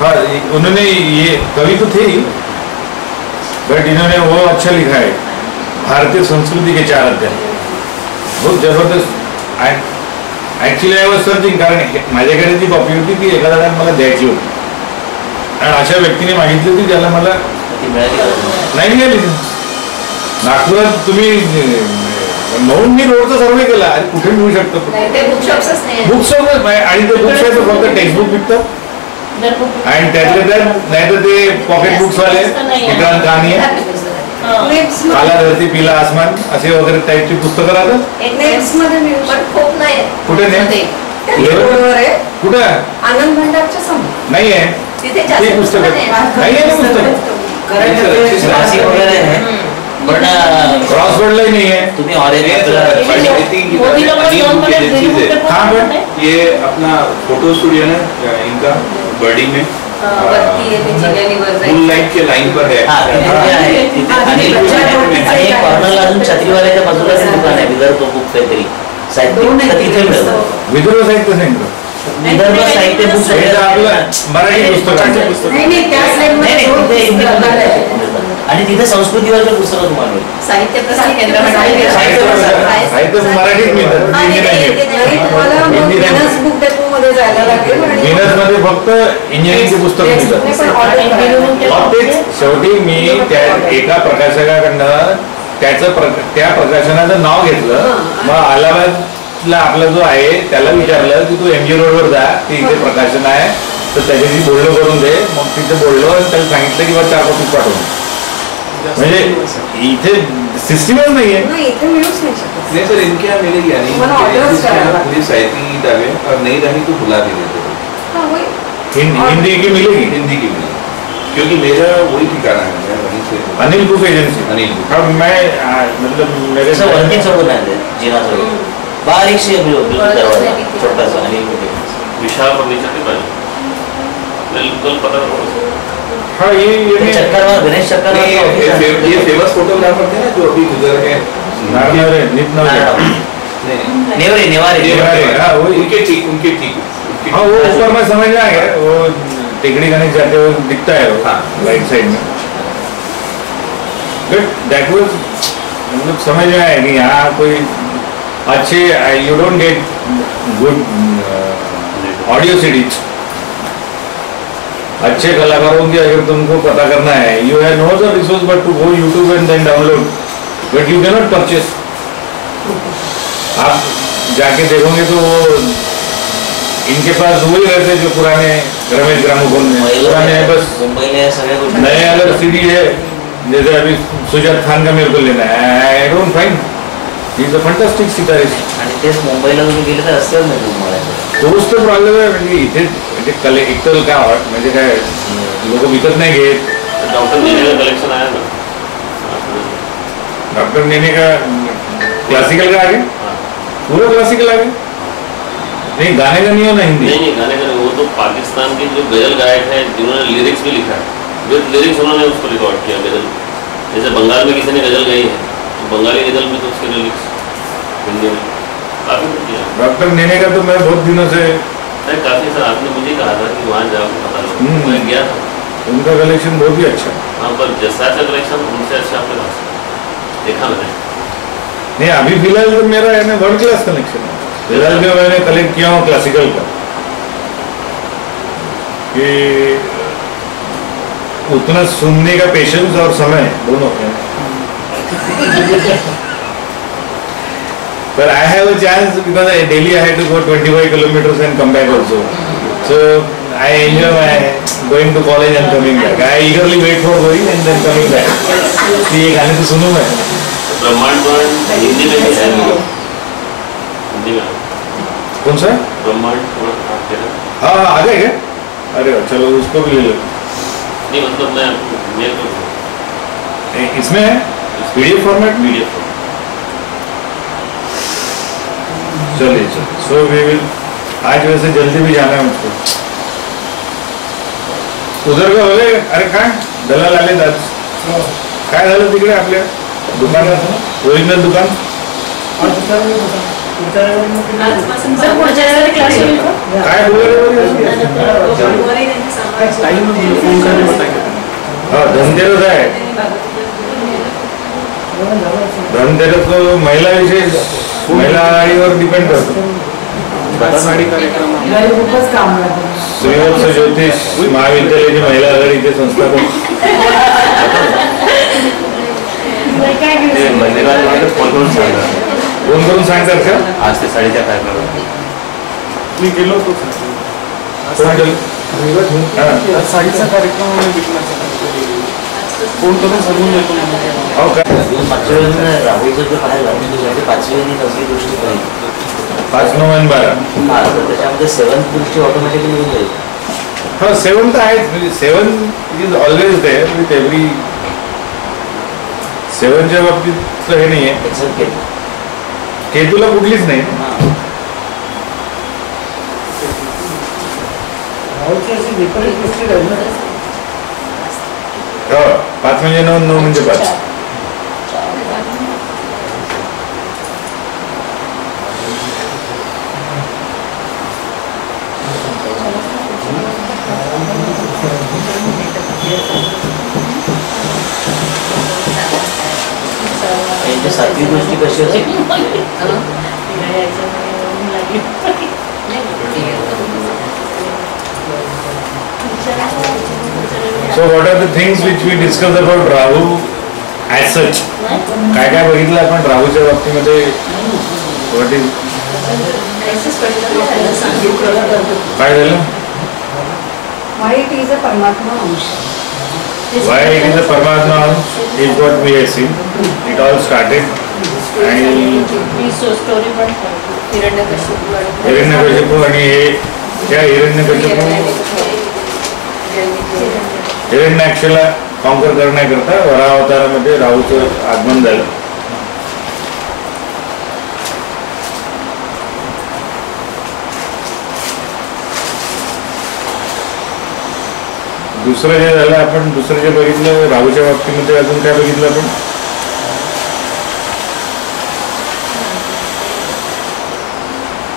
हाँ, उन्होंने ये कवि तो थे ही, बट इन्होंने वो अच्छा लिखा है, भारतीय संस्कृति के 4 अध्याय, बहुत जबरदस्त. ऍक्च्युली आय वॉज सर्चिंग, कारण माझ्याकडे जी कॉपी होती ती एका जणाने मला द्यायची होती आणि अशा व्यक्तीने मागितली होती ज्याला मला नाही मिळाली. नागपुरात तुम्ही म्हणून मी रोडचा सर्वे केला, आणि कुठे मिळू शकतो बुकशॉप, आणि ते बुकशॉप फक्त टेक्स्टबुक विकतात आणि त्यातले त्यात नाही तर ते पॉकेट बुक्स वाले विक्रांत कहाणी आहे, काला धरती पीला आसमान असे वगैरे टाईपची पुस्तकं राहतात. कुठे नाही, कुठे आनंद भंडारच्या समोर नाही आहे ते पुस्तक, नाही आहे ना पुस्तक क्रॉसवर्डलाही नहीं है. तुम्हें और हाँ बट ये अपना फोटो स्टूडियो है इनका बर्डी में, फुल लाइट के लाइन पर है. छत्रीवाल्याच्या बाजूला दुकान आहे विदर्भ बुक काहीतरी साहित्य तिथे मिळतं. विदर्भ साहित्य सेंटर, विदर्भ साहित्य बुक मराठी पुस्तकांचे आणि तिथे संस्कृतीवरचे पुस्तकं तुम्हाला मिळतात. साहित्य प्रसार केंद्र साहित्य मराठीत मिळतात, हिंदी नाही. बुक डेपो मध्ये जायला लागेल. बिनस मध्ये फक्त इंजिनिअरिंगचे पुस्तक मिळतात. शेवटी मी त्या एका प्रकाशकाकडनं त्या प्रकाशनाचं नाव घेतलं, मग अलाहाबादला आपला जो आहे त्याला विचारलं की तू MG रोडवर जा, ते इथे प्रकाशन आहे तर त्याच्याशी बोलणं करून दे. मग तिथे बोललो आणि त्याला सांगितलं की 4 कॉपी पाठवून. म्हणजे इथे सिस्टमच नाहीये. इथे मिळूच नाही शकत. नहीं सर, इनके यहाँ मिलेगी नहीं, पूरी साहित्य की किताबें, और नहीं रही तो बुला भी देते. हिंदी की मिलेगी, हिंदी की मिलेगी, क्योंकि मेरा वही ठिकाना है, मैं वहीं से. Anil book agency. अनिल, अब मैं मतलब मेरे से वर्किंग सोबत आहे जीना सोबत बारीक से दरवाजा छोटा सा अनिल बुक विशाल फर्नीचर के बाजू बिल्कुल पता होगा. हाँ, ये चक्कर गणेश चक्कर ये फेमस फोटोग्राफर थे ना जो अभी गुजर गए, नेवारे. हाँ वो उनके ठीक. हाँ वो ऊपर में समझ में आ गया, वो टेकड़ी गणेश जाते हुए दिखता है वो राइट साइड में. बट दैट वाज मतलब समझ में आया कि यहाँ कोई अच्छे, you don't get good audio CDs. अच्छे कलाकारों की अगर तुमको पता करना है, you have no the resource but to go YouTube and then download, but you cannot नॉट परचेस. आप जाके देखोगे तो वो इनके पास वही रहते जो पुराने रमेश ग्रामोफोन में पुराने, बस मुंबई में सगळे गोष्टी. नए अगर सीडी है, जैसे अभी सुजात खान का मेरे को लेना है, I don't find, he is a fantastic sitarist. आणि तेच मुंबईला तुम्ही गेले तर असतेच नाही तुम्हाला. तोच तो प्रॉब्लेम आहे. म्हणजे इथे म्हणजे एकतर काय म्हणजे काय लोक विकत नाही घेत. डॉक्टर नेने का कलेक्शन आया ना, डॉक्टर नेने का क्लासिकल का आगे, पूरा क्लासिकल आगे. नहीं गाने का नहीं हो ना हिंदी. नहीं गाने का नहीं, वो तो पाकिस्तान के जो गजल गायक हैं जिन्होंने लिरिक्स भी लिखा है, विद लिरिक्स उन्होंने उसको रिकॉर्ड किया गजल. जैसे बंगाल में किसी ने गजल गाई है तो बंगाली गजल में तो उसके लिरिक्स हिंदी में काफी किया. डॉक्टर नेने का तो मैं बहुत दिनों से काफी सर, आपने मुझे कहा था कि वहाँ जाओ पता लो, मैं गया था. उनका कलेक्शन बहुत ही अच्छा. हाँ, पर जैसा का कलेक्शन उनसे अच्छा आपके पास देखा मैंने. नहीं अभी फिलहाल तो मेरा है ना वर्ल्ड क्लास कलेक्शन है. फिलहाल जो मैंने कलेक्ट किया हूँ क्लासिकल का, कि उतना सुनने का पेशेंस और समय दोनों है. But I have a chance because daily I had to go 25 kilometers and come back also. So I enjoy my going to college and coming back. I eagerly wait for going and then coming back. ये गाने तो सुनूं मैं. ब्रह्मांड हिंदी में भी है, हिंदी में. कौन सा? ब्रह्मांड. हाँ आ गए क्या? अरे चलो उसको भी ले लो. नहीं मतलब मैं मेल को इसमें है PDF फॉर्मेट. PDF चलिए चलिए. सो वी विल, आज वैसे जल्दी भी जाना है मुझको. उधर का हो गए. अरे काय दलाल आले आज. काय झालं तिकडे आपल्या दुकानात, ओरिजिनल दुकान. काय बोलले टाइम फोन करके बताएंगे। हाँ, धनतेरस आहे. धनतेरस को महिला विशेष महिला आघाडीवर डिपेंड करतो. साडी कार्यक्रम खूपच काम करतो. श्रीवत्स ज्योतिष महाविद्यालयाची महिला आघाडीचे संस्थापक ते मंदिराला फोन करून सांगा. फोन करून सांगतात का? आज ते साडीच्या कार्यक्रमात मी गेलो होतो कोण केलं? सर. साडीचा कार्यक्रम आम्ही विकण्याचा फोन करून सांगून देतो. हो का? मागच्या वेळेस राहुलचं जे पाहायला म्हणजे 5वी आणि 9वी गोष्टी पाहिजे. 5, 9 आणि 12. हा, तर त्याच्यामध्ये 7th गोष्टी ऑटोमॅटिकली येऊन जाईल. हो, 7 तर आहेच. म्हणजे 7 is always there with every. 7च्या बाबतीत हे नाही आहे. एक्सेप्ट केलं. केतूला कुठलीच नाही. हां. हो, 5 म्हणजे 9, 9 म्हणजे 5. यांची 7वी गोष्टी कशी असेल? So what are the things which we discussed about Rahu as such? काय काय बघितलं आपण राहूच्या बाबतीमध्ये? What is काय झालं? वाईट इज अ परमात्मा अंश. Why it is a Paramatma is what we have seen. It all started and Hiranyakashipu आणि हे त्या हिरण्याक्षला कॉन्कर करण्याकरता वराह अवतारामध्ये राहूचं आगमन झालं. दुसरं जे झालं आपण दुसरं जे बघितलं राहूच्या बाबतीमध्ये अजून काय बघितलं आपण?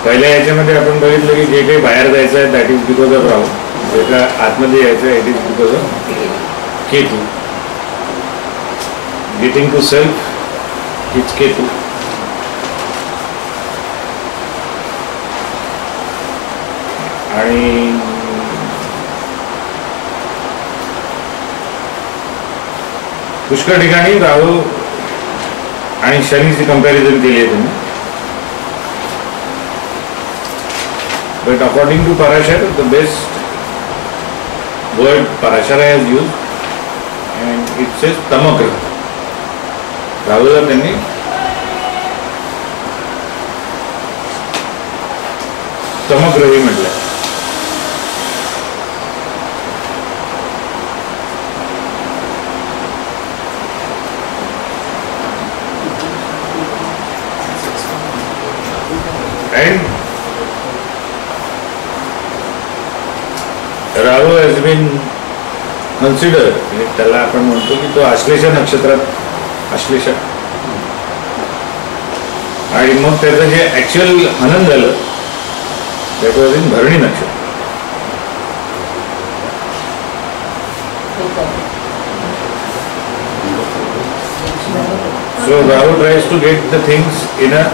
पहिल्या याच्यामध्ये आपण बघितलं की जे काही बाहेर जायचं आहे दॅट इज बिकॉज ऑफ राहू. जे काय आतमध्ये यायचं आहे it is because of Ketu. Getting to self is Ketu. आणि पुष्कळ ठिकाणी राहू आणि शनीची कंपॅरिझन केली आहे त्यांनी. But according to Parashar, the best word Parashara has used and it says तमग्रह. राहूला त्यांनी तमग्रही म्हटलंय. and राहू हॅज बीन कन्सिडर, त्याला आपण म्हणतो की तो आश्लेषा नक्षत्रात आश्लेषा. आणि मग त्याचं जे ऍक्च्युअल हनन झालं दॅट वॉज इन भरणी नक्षत्र. So Rahu tries to get the things in a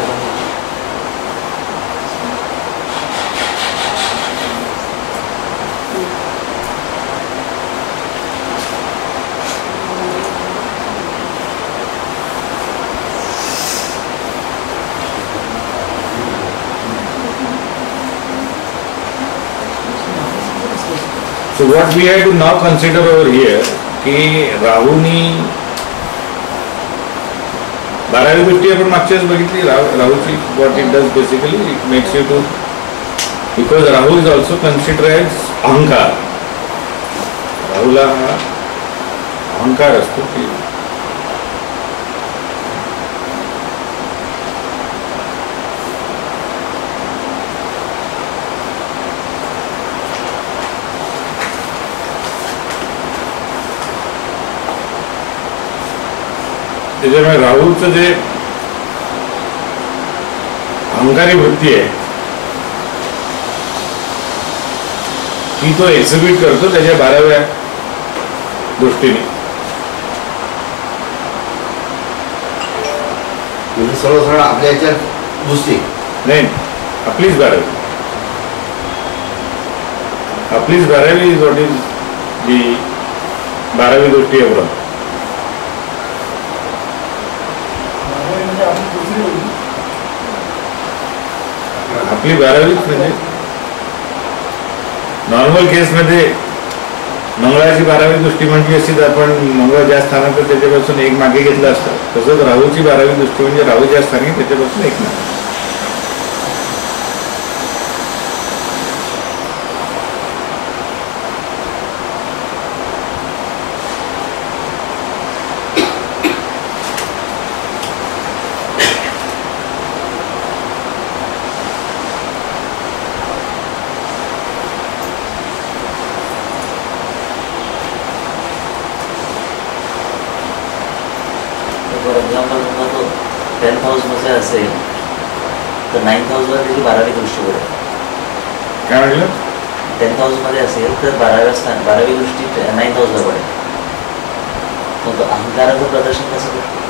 So what we have to now consider over here कि राहूनी 12वी गोष्टी आपण मागच्याच बघितली. राहूची what it does basically it makes you to, because राहू is also considered as अहंकार. राहूला हा अहंकार असतो की त्याच्यामुळे राहूचं जे अहंकारी वृत्ती आहे ती तो एक्झिबिट करतो त्याच्या 12व्या दृष्टीने. म्हणजे सर्वसाधारण आपल्या याच्यात दुसरी नाही, आपलीच 12वी. आपलीच 12वी इज व्हॉट इज दी 12वी दृष्टी अब्रॉड. आपली 12वीच म्हणजे नॉर्मल केसमध्ये मंगळाची 12वी दृष्टी म्हटली असती तर आपण मंगळ ज्या स्थानात त्याच्यापासून एक मागे घेतलं असतं. तसंच राहूची 12वी दृष्टी म्हणजे राहू ज्या स्थानी त्याच्यापासून एक मागे. फॉर एक्झाम्पल समजा तो 10th हाऊसमध्ये असेल तर 9th हाऊसवर त्याची 12वी दृष्टी पडेल. काय म्हटलं? 10th हाऊसमध्ये असेल तर 12वी दृष्टी 9th हाऊसला पडेल. मग तो अहंकाराचं प्रदर्शन कसं करतो?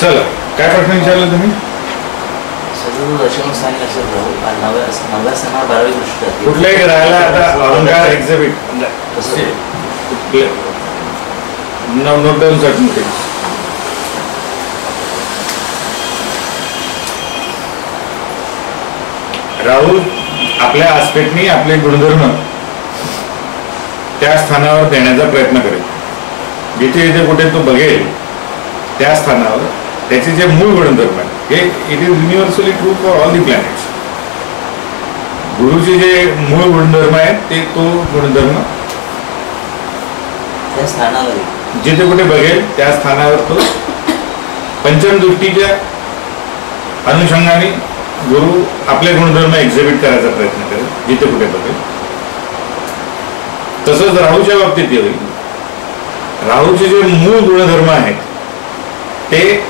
चला, काय प्रश्न विचारला तुम्ही? सगळं दशम स्थानी असेल राहू आणि नवव्या स्थानावर 12वी दृष्टी जाते. कुठल्याही ग्रहाला आता अहंकार exhibit note down certain things. राहू आपल्या आस्पेक्टनी आपले गुणधर्म त्या स्थानावर देण्याचा प्रयत्न करेल. जिथे जिथे कुठे तो बघेल त्या स्थानावर त्याचे जे मूळ गुणधर्म आहे हे it is universally true for all the planets. गुरुचे जे मूळ गुणधर्म आहेत ते तो गुणधर्म त्या स्थानावर जिथे कुठे बघेल त्या स्थानावर तो पंचम दृष्टीच्या अनुषंगाने गुरु आपले गुणधर्म एक्झिबिट करायचा प्रयत्न करेल जिथे कुठे बघेल. तसंच राहूच्या बाबतीत होईल. राहूचे जे मूळ गुणधर्म आहेत ते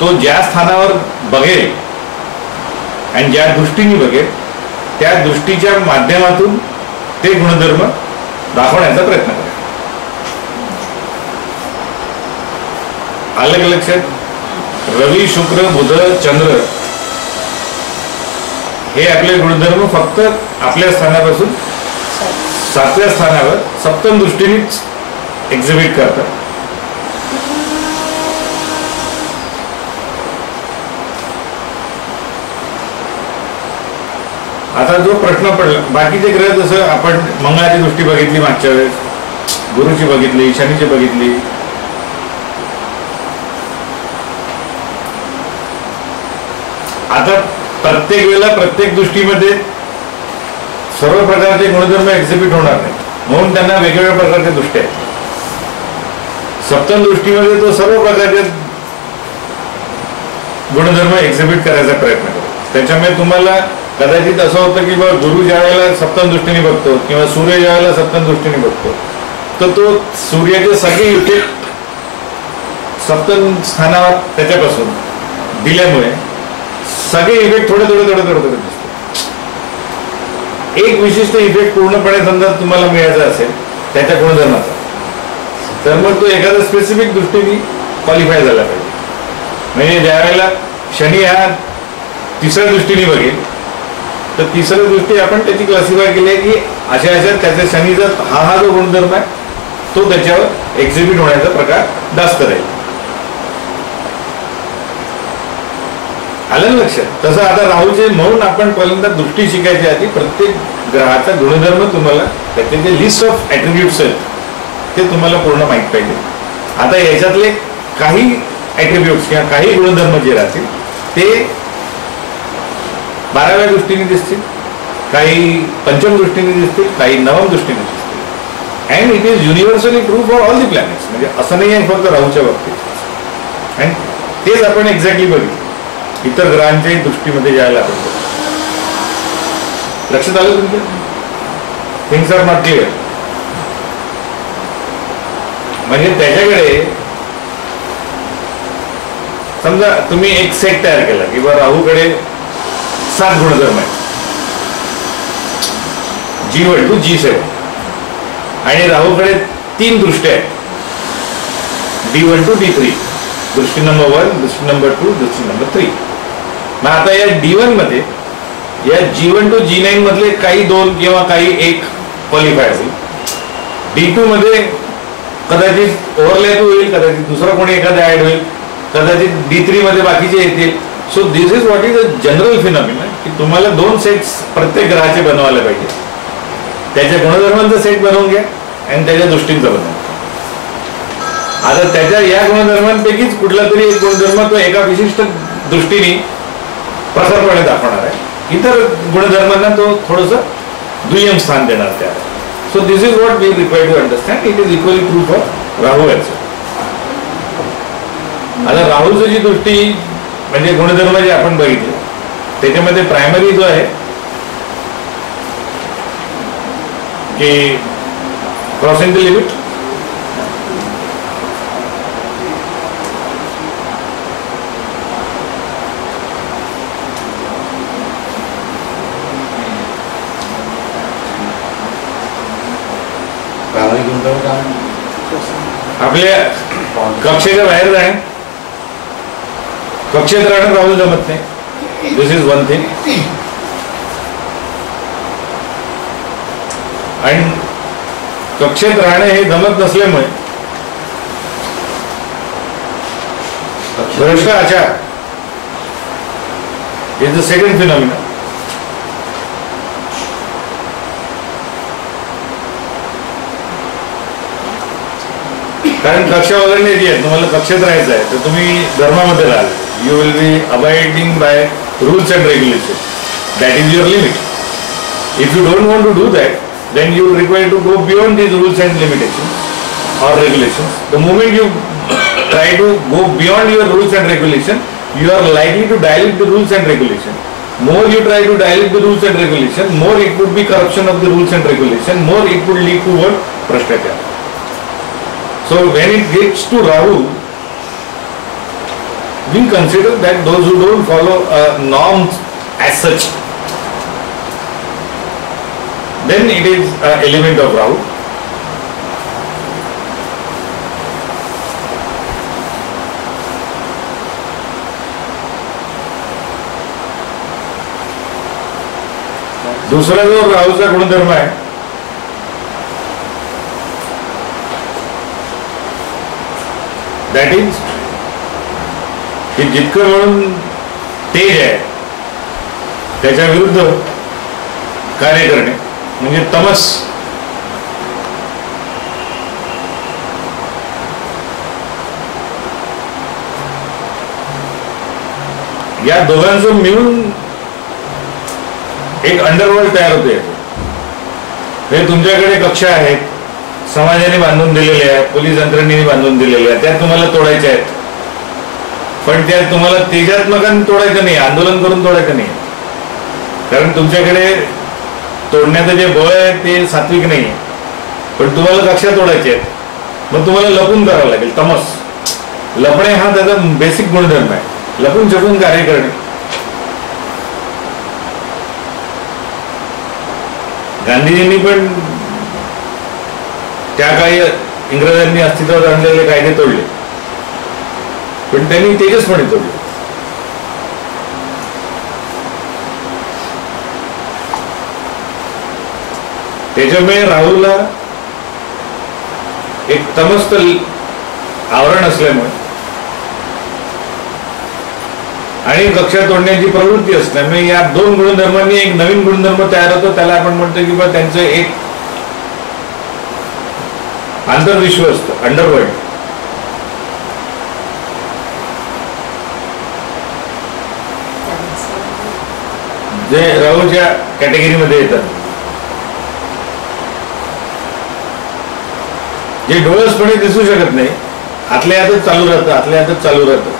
तो ज्या स्थानावर बघेल आणि ज्या दृष्टीने बघेल त्या दृष्टीच्या माध्यमातून ते गुणधर्म दाखवण्याचा प्रयत्न करेल. आलं का लक्षात? रवी, शुक्र, बुध, चंद्र हे आपले गुणधर्म फक्त आपल्या स्थानापासून 7व्या स्थानावर सप्तम दृष्टीनेच एक्झिबिट करतात. आता जो प्रश्न पडला बाकीचे ग्रह जसं आपण मंगळाची दृष्टी बघितली मागच्या वेळेस, गुरुची बघितली, शनीची बघितली, आता प्रत्येक वेळेला प्रत्येक दृष्टीमध्ये सर्व प्रकारचे गुणधर्म एक्झिबिट होणार नाही म्हणून त्यांना वेगवेगळ्या प्रकारच्या दृष्टी आहेत. सप्तम दृष्टीमध्ये तो सर्व प्रकारचे गुणधर्म एक्झिबिट करायचा प्रयत्न करतो. त्याच्यामुळे तुम्हाला कदाचित असं होतं की बाबा गुरु ज्या वेळेला सप्तम दृष्टीने बघतो किंवा सूर्य ज्या वेळेला सप्तम दृष्टीने बघतो तर तो सूर्याचे सगळे इफेक्ट सप्तम स्थानावर त्याच्यापासून दिल्यामुळे सगळे इफेक्ट थोडे थोडे थोडे थोडे थोडे दिसतो. एक विशिष्ट इफेक्ट पूर्णपणे समजा तुम्हाला मिळायचा असेल त्याच्या गुणधर्माचा, तर मग तो एखाद्या स्पेसिफिक दृष्टीने क्वालिफाय झाला पाहिजे. म्हणजे ज्या वेळेला शनी हा तिसऱ्या दृष्टीने बघेल तर तिसऱ्या दृष्टी आपण त्याची क्लासिफाय केली आहे की अशा अशा त्याच्या शनीचा हा जो गुणधर्म आहे तो त्याच्यावर एक्झिबिट होण्याचा प्रकार जास्त राहील. आलं लक्षात? तसं आता राहूचे म्हणून आपण पहिल्यांदा दृष्टी शिकायच्या आधी प्रत्येक ग्रहाचा गुणधर्म तुम्हाला त्याचे जे लिस्ट ऑफ ऍट्रिब्यूट्स आहेत ते तुम्हाला पूर्ण माहीत पाहिजे. आता याच्यातले काही ऍट्रिब्यूट्स किंवा काही गुणधर्म जे राहतील ते 12व्या दृष्टीने दिसतील, काही पंचम दृष्टीने दिसतील, काही नवम दृष्टीने दिसतील. And it is universally true for all the planets. म्हणजे असं नाही आहे फक्त राहूच्या बाबतीत. अँड तेच आपण एक्झॅक्टली बघितलं इतर ग्रहांच्याही दृष्टीमध्ये जायला आपण लक्षात आलं तुमच्या? Things are not clear. म्हणजे त्याच्याकडे समजा तुम्ही एक सेट तयार केला की बा राहूकडे 7 गुणधर्म आहेत, G1 to G7, आणि राहूकडे 3 दृष्ट्या आहेत, D1 to D3, दृष्टी नंबर 1, दृष्टी नंबर 2, दृष्टी नंबर 3. मग आता या D1 मध्ये या G1 to G9 मधले काही 2 किंवा काही 1 क्वालिफाय होईल. D2 मध्ये कदाचित ओव्हरलॅप होईल, कदाचित दुसरा कोणी एखादा ऍड होईल, कदाचित D3 मध्ये बाकीचे येतील. So this is what is a general phenomena की तुम्हाला 2 सेट्स प्रत्येक ग्रहाचे बनवायला पाहिजे. त्याच्या गुणधर्मांचा सेट बनवून घ्या आणि त्याच्या दृष्टींचा बनवा. आता त्याच्या या गुणधर्मांपैकीच कुठला तरी एक गुणधर्म तो एका विशिष्ट दृष्टीने प्रखरपणे दाखवणार आहे, इतर गुणधर्मांना तो थोडस दुय्यम स्थान देणार त्या. So this is what we require to understand. It is equally true for Rahu याचं. आता राहूची जी दृष्टी म्हणजे गुणधर्म जे आपण बघितले त्याच्यामध्ये प्रायमरी जो आहे की क्रॉसिंग द लिमिट, आपल्या कक्षेच्या बाहेर जाणे, कक्षेत राहणं राहू जमत नाही. दिस इज वन थिंग. आणि कक्षेत राहणे हे जमत नसल्यामुळे भ्रष्टाचार इज द सेकंड फिनॉमिना. कारण कक्षा वगैरे जी आहे तुम्हाला कक्षेत राहायचं आहे तर तुम्ही धर्मामध्ये राहाल. You will be abiding by rules and regulation. That is your limit. If you don't want to do that then you will require to go beyond these rules and limitations or regulations. The moment you try to go beyond your rules and regulation, you are likely to dilute the rules and regulation. More you try to dilute the rules and regulation, more it would be corruption of the rules and regulation, more it would lead to what? Prashtachar. So when it gets to Rahu, we consider that those who don't follow norms as such, then it is an element of Rahu. दूसरा जो राहूचा गुणधर्म आहे that is की जितकं म्हणून तेज आहे त्याच्या विरुद्ध कार्य करणे म्हणजे तमस. या दोघांचं मिळून एक अंडरवर्ल्ड तयार होते. हे तुमच्याकडे कक्षा आहेत, समाजाने बांधून दिलेल्या आहेत, पोलीस यंत्रणेने बांधून दिलेल्या आहेत, त्या तुम्हाला तोडायच्या आहेत. पण त्या तुम्हाला तेजात्मकाने तोडायचं नाही, आंदोलन करून तोडायचं नाही. कारण तुमच्याकडे तोडण्याचं जे बळ आहे ते सात्विक नाही आहे, पण तुम्हाला कक्षा तोडायचे आहेत, मग तुम्हाला लपून करावं लागेल. तमस, लपणे हा त्याचा बेसिक गुणधर्म आहे, लपून छपून कार्य करणे. गांधीजींनी पण त्या काळी इंग्रजांनी अस्तित्वात आणलेले कायदे तोडले, पण त्यांनी तेजसपणे तोडले. त्याच्यामुळे राहुलला एक तमस्त आवरण असल्यामुळे आणि कक्षा तोडण्याची प्रवृत्ती असल्यामुळे या दोन गुणधर्मांनी एक नवीन गुणधर्म तयार होतो. त्याला आपण म्हणतो की बा त्यांचं एक आंतरविश्व असतं, अंडरवर्ल्ड. जे राहुलच्या कॅटेगरीमध्ये येतात, जे डोळसपणे दिसू शकत नाही, आतल्या आतच चालू राहतं, आतल्या आतच चालू राहतं.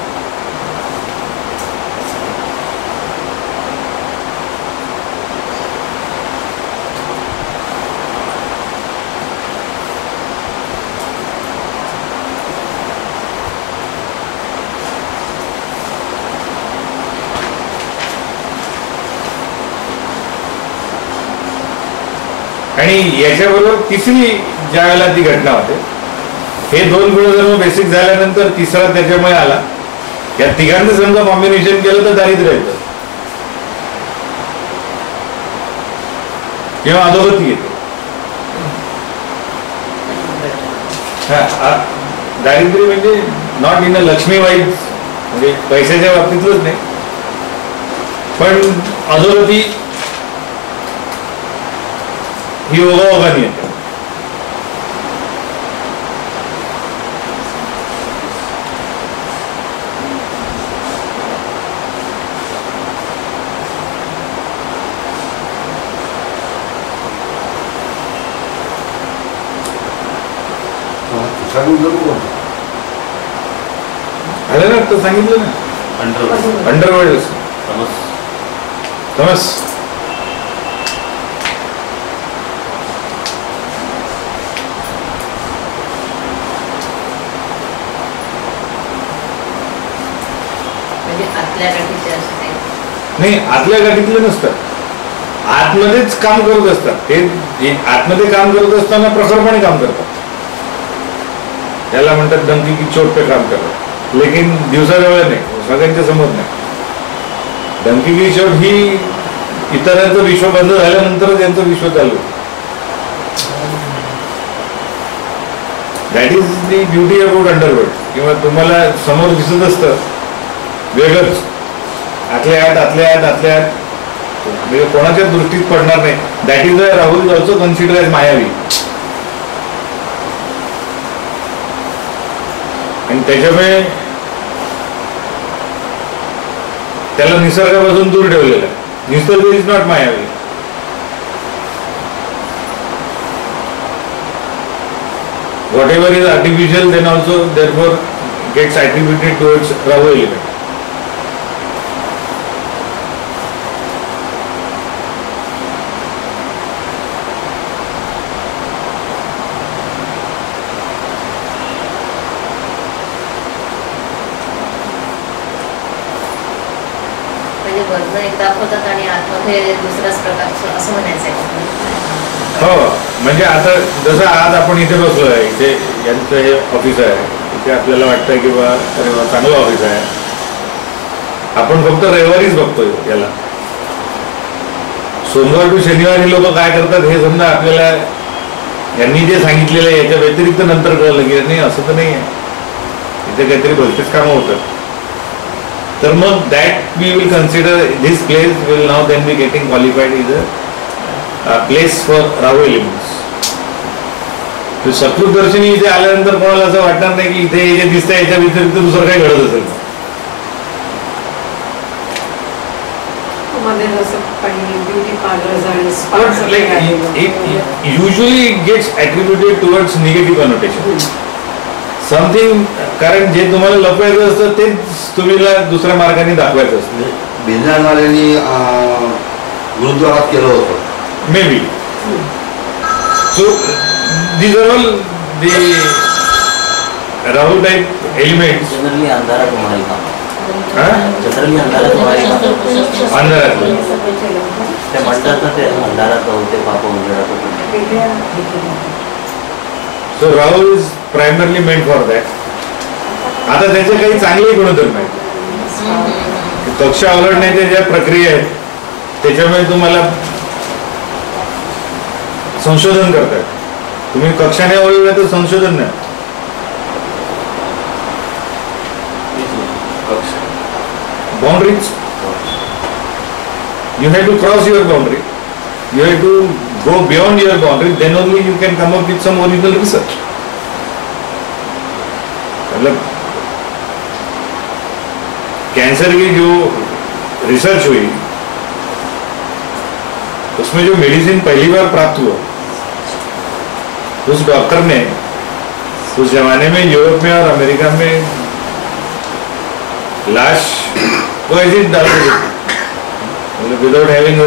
आणि याच्याबरोबर तिसरी ज्या वेळेला ती घटना होते, हे दोन गुणधर्म बेसिक झाल्यानंतर तिसरा त्याच्यामुळे आला. या तिघांचं समजा कॉम्बिनेशन केलं तर दारिद्र्य येतं किंवा अधोगती येते. दारिद्र्य म्हणजे not in a Lakshmi wise, म्हणजे पैशाच्या बाबतीतलंच नाही, पण अधोगती ही ओघाओघाने येते. आलं ना, तर सांगितलं ना, अंडरवर्ल्ड तमस. नाही, आतल्या गाठीतलं नसतं, आतमध्येच काम करत असतात. ते आतमध्ये काम करत असताना प्रखरपणे काम करतात. त्याला म्हणतात धमकी की चोट पे काम करतात, लेकिन दिवसाजवळ नाही, सगळ्यांच्या समोर नाही. धमकी की चोट ही इतरांचं विश्व बंद झाल्यानंतर त्यांचं विश्व चालू. That is the beauty about underworld. किंवा तुम्हाला समोर दिसत असतं वेगळंच, आतल्या आत म्हणजे कोणाच्या दृष्टीत पडणार नाही. That is Rahu also consider as मायावी. आणि त्याच्यामुळे त्याला निसर्गापासून दूर ठेवलेला आहे. निसर्ग इज नॉट मायावी. Whatever is artificial then also therefore gets attributed towards Rahu element. दाखवतात आणि आतमध्ये दुसऱ्याच प्रकारचं असं म्हणायचं आहे. हो, म्हणजे आता जसं आज आपण इथे बसलो आहे, इथे यांचं हे ऑफिस आहे, इथे आपल्याला वाटतं की बा अरे वा चांगलं ऑफिस आहे. आपण फक्त रविवारीच बघतोय याला. सोमवार टू शनिवार हे लोक काय करतात हे समजा आपल्याला यांनी जे सांगितलेलं आहे याच्या व्यतिरिक्त नंतर कळलं की नाही असं तर नाही आहे, इथे काहीतरी भलतेच कामं होतात. तर मग that we will consider this place will now then be getting qualified is a place for Rahu elements. सकृत दर्शनी इथे आल्यानंतर कोणाला असं वाटणार नाही की इथे हे जे दिसतंय याच्या व्यतिरिक्त दुसरं काही घडत असेल. Usually it gets attributed towards negative connotation. Something, कारण जे तुम्हाला लपवायचं असतं तेच तुम्हाला दुसऱ्या मार्गाने दाखवायचं असतं. बिझनेसवाल्यांनी गुरुद्वारात केलं होतं. Maybe. So these are all the Rahu type elements. Generally अंधारात होणारी काम, Huh? जनरली अंधारात होणारी काम अंधारात. ते म्हणतात ना, ते अंधारात होते पाप उंजळात होते. So Rahu is primarily meant for that. आता त्याचे काही चांगले गुणधर्म आहेत. कक्षा ओलांडण्याच्या ज्या प्रक्रिया आहेत त्याच्यामुळे तुम्हाला संशोधन करतात. तुम्ही कक्षाने ओलांडलं तर संशोधन नाही. Boundaries. You have to cross your boundary. You have to go beyond your boundary. Then only you can come up with some original research. मतलब कैंसर की जो रिसर्च हुई उसमें जो मेडिसिन पहली बार प्राप्त हुआ, उस डॉक्टर ने उस जमाने में यूरोप में और अमेरिका में लाश को ऐसे डाल देते, मतलब without having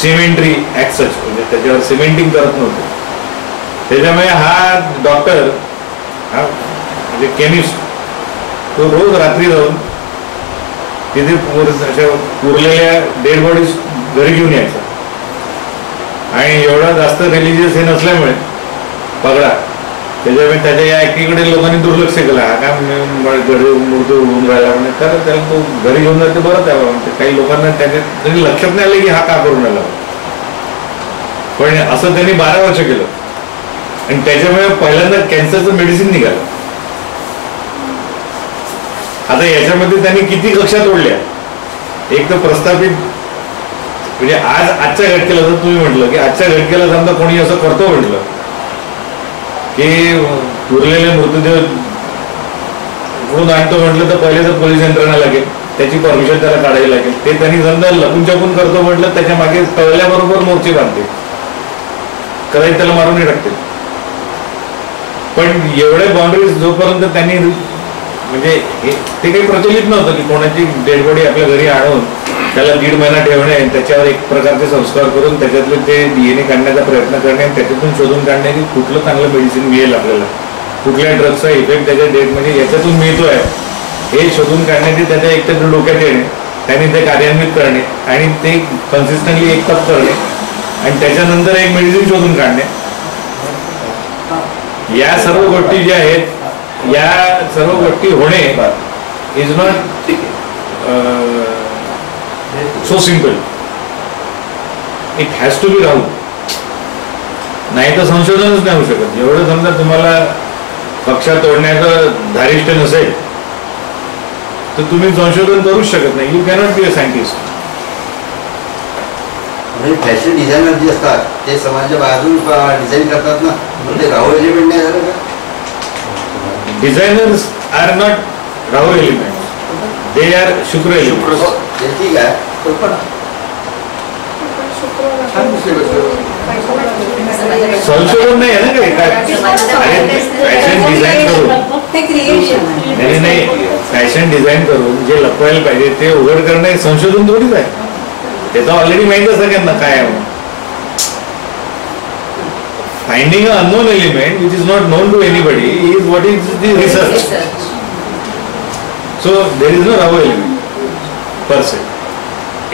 symmetry as such, म्हणजे त्याच्यावर सिमेंटिंग करत नव्हते. त्याच्यामुळे हा डॉक्टर, हा म्हणजे केमिस्ट, तो रोज रात्री जाऊन तिथे अशा उरलेल्या डेड बॉडीज घरी घेऊन यायचा. आणि एवढा जास्त रिलिजियस हे नसल्यामुळे पगडा, त्याच्यामुळे त्याच्या या ऍक्टिव्हिटीकडे लोकांनी दुर्लक्ष केलं. हा काय मृत्यू होऊन राहिला म्हणजे तर त्याला तो घरी घेऊन जाते बरं त्याला म्हणते. काही लोकांना त्याच्या तरी लक्षात नाही आलं की हा का करून आला, पण असं त्यांनी 12 वर्ष केलं आणि त्याच्यामुळे पहिल्यांदा कॅन्सरचं मेडिसिन निघालं. आता याच्यामध्ये त्यांनी किती कक्षा तोडल्या. एक तर प्रस्थापित, म्हणजे आजच्या घटकेला जर तुम्ही म्हटलं की आजच्या घटकेला समजा कोणी असं करतो म्हटलं की उरलेले मृतदेह उडून आणतो म्हटलं तर पहिले तर पोलीस यंत्रणा लागेल, त्याची परमिशन त्याला काढावी लागेल. ते त्यांनी समजा लपून छपून करतो म्हटलं त्याच्या मागे तळल्याबरोबर मोर्चे बांधते, कदाचित त्याला मारूनही टाकते. पण एवढे बाउंड्रीज जोपर्यंत त्यांनी, म्हणजे ते काही प्रचलित नव्हतं की कोणाची डेड बॉडी आपल्या घरी आणून त्याला 1.5 महिना ठेवणे, त्याच्यावर एक प्रकारचे संस्कार करून त्याच्यातले ते DNA काढण्याचा प्रयत्न करणे आणि त्याच्यातून शोधून काढणे की कुठलं चांगलं मेडिसिन मिळेल आपल्याला, कुठल्या ड्रग्सचा इफेक्ट त्याच्या डेट म्हणजे याच्यातून मिळतोय हे शोधून काढण्याची त्याच्या एक तर डोक्यात येणे, त्यांनी ते कार्यान्वित करणे आणि ते कन्सिस्टंटली एक तप करणे आणि त्याच्यानंतर एक मेडिसिन शोधून काढणे. या सर्व गोष्टी ज्या आहेत, या सर्व गोष्टी होणे is not so simple. It has to be Rahu, नाही तर संशोधनच नाही होऊ शकत. एवढं समजा तुम्हाला कक्षा तोडण्याचं धारिष्ट नसेल तर तुम्ही संशोधन करूच शकत नाही. You cannot be a scientist. म्हणजे फॅशन डिझायनर जे असतात ते समाजाच्या बाजून डिझाईन करतात ना, ते राहू एलिमेंट नाही झालं का? डिझायनर्स आर नॉट राहू एलिमेंट, दे आर शुक्र एलिमेंट. ठीक आहे, संशोधन नाही आहे ना काही. फॅशन डिझाईन करून, नाही फॅशन डिझाईन करून जे लपवायला पाहिजे ते उघड करणं हे संशोधन थोडीच आहे. त्याचं ऑलरेडी माहित आहे सगळ्यांना काय आहे. Finding an unknown element which is not known to anybody is what is the research. So there is no Rahu element per se.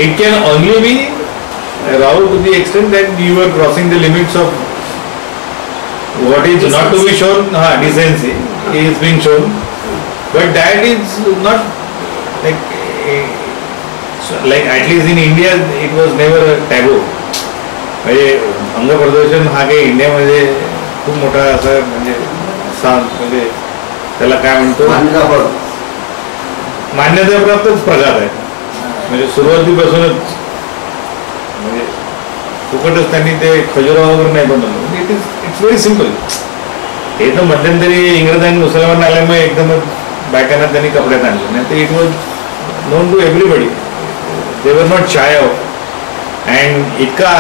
It can only be Rahu to the extent that you are crossing the limits of what is not to be shown. Decency is being shown, but that is not like at least in India it was never a taboo. म्हणजे अंग प्रदर्शन हा काही इंडियामध्ये खूप मोठा असा म्हणजे त्याला काय म्हणतो मान्यताप्राप्तच प्रघात आहे. म्हणजे सुरुवातीपासूनच म्हणजे फुकटच त्यांनी ते खजुराहो वगैरे नाही बनवलं. It's very simple. हे तर मध्यंतरी इंग्रजांनी मुसलमान आल्यामुळे एकदमच बायकांना त्यांनी कपड्यात आणले, नाही तर it was known to everybody. They were not shy of and इतका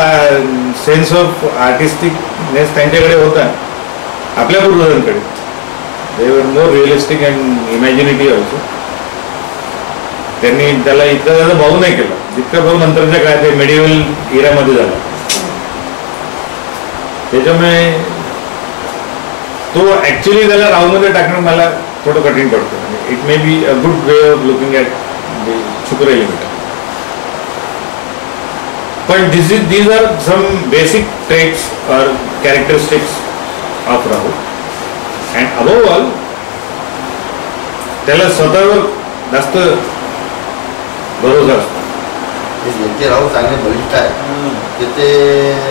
सेन्स ऑफ आर्टिस्टिकनेस त्यांच्याकडे होता आपल्या पूर्वजांकडे. They were more realistic and imaginative also. त्यांनी त्याला इतका त्याचा भाऊ नाही केला. जितका भाऊ नंतरच्या काळात मेडिवल इरामध्ये झाला. त्याच्यामुळे तो ऍक्च्युली त्याला राहूमध्ये टाकणं मला थोडं कठीण पडतं. It may be a good way of looking at the शुक्र एलिमेंट. पण these are some basic traits or characteristics of Rahu, and above all त्याला स्वतःवर जास्त भरोसा असतो. ज्यांचे राहू चांगले बलिष्ठ आहे ते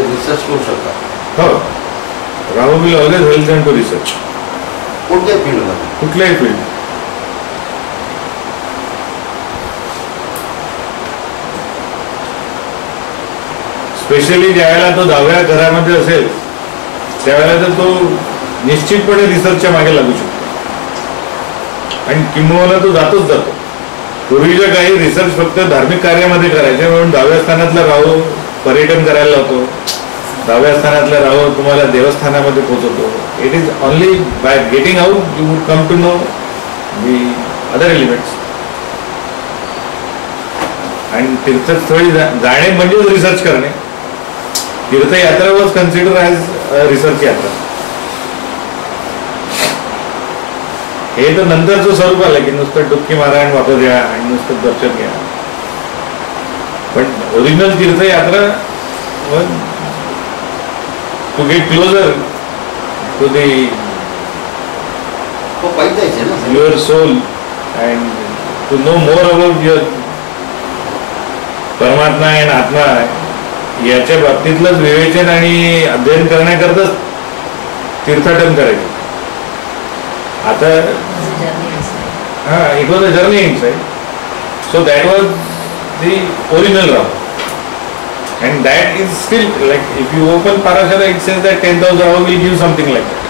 रिसर्च करू शकतात. हो, Rahu will always help them to research. कोणत्याही फील्डमध्ये, कुठल्याही फील्ड. स्पेशली ज्यावेळेला तो 10व्या घरामध्ये असेल त्यावेळेला तर तो निश्चितपणे रिसर्चच्या मागे लागू शकतो. आणि किंबहुना तो जातोच जातो. पूर्वीच्या काही रिसर्च फक्त धार्मिक कार्यामध्ये करायचे, म्हणून 10व्या स्थानातला राहू पर्यटन करायला लावतो. 10व्या स्थानातला राहू तुम्हाला देवस्थानामध्ये पोहोचवतो. It is only by getting out you would come to know the other elements. आणि तीर्थस्थळी जाणे म्हणजेच रिसर्च करणे. तीर्थयात्रा वॉज कन्सिडर ॲज रिसर्च यात्रा. हे तर नंतरचं स्वरूप आलं की नुसतं डुबकी मारा आणि वापस या आणि नुसतं दर्शन घ्या. पण ओरिजिनल तीर्थयात्रा to get closer to the your soul and to know more about your परमात्मा आणि आत्मा, याच्या बाबतीतलंच विवेचन आणि अध्ययन करण्याकरताच तीर्थाटन करायचं. आता it was a journey inside. So that was the original राहू. And that is still, like, if you open Parashara, it says that 10,000 Rahu will give something like that.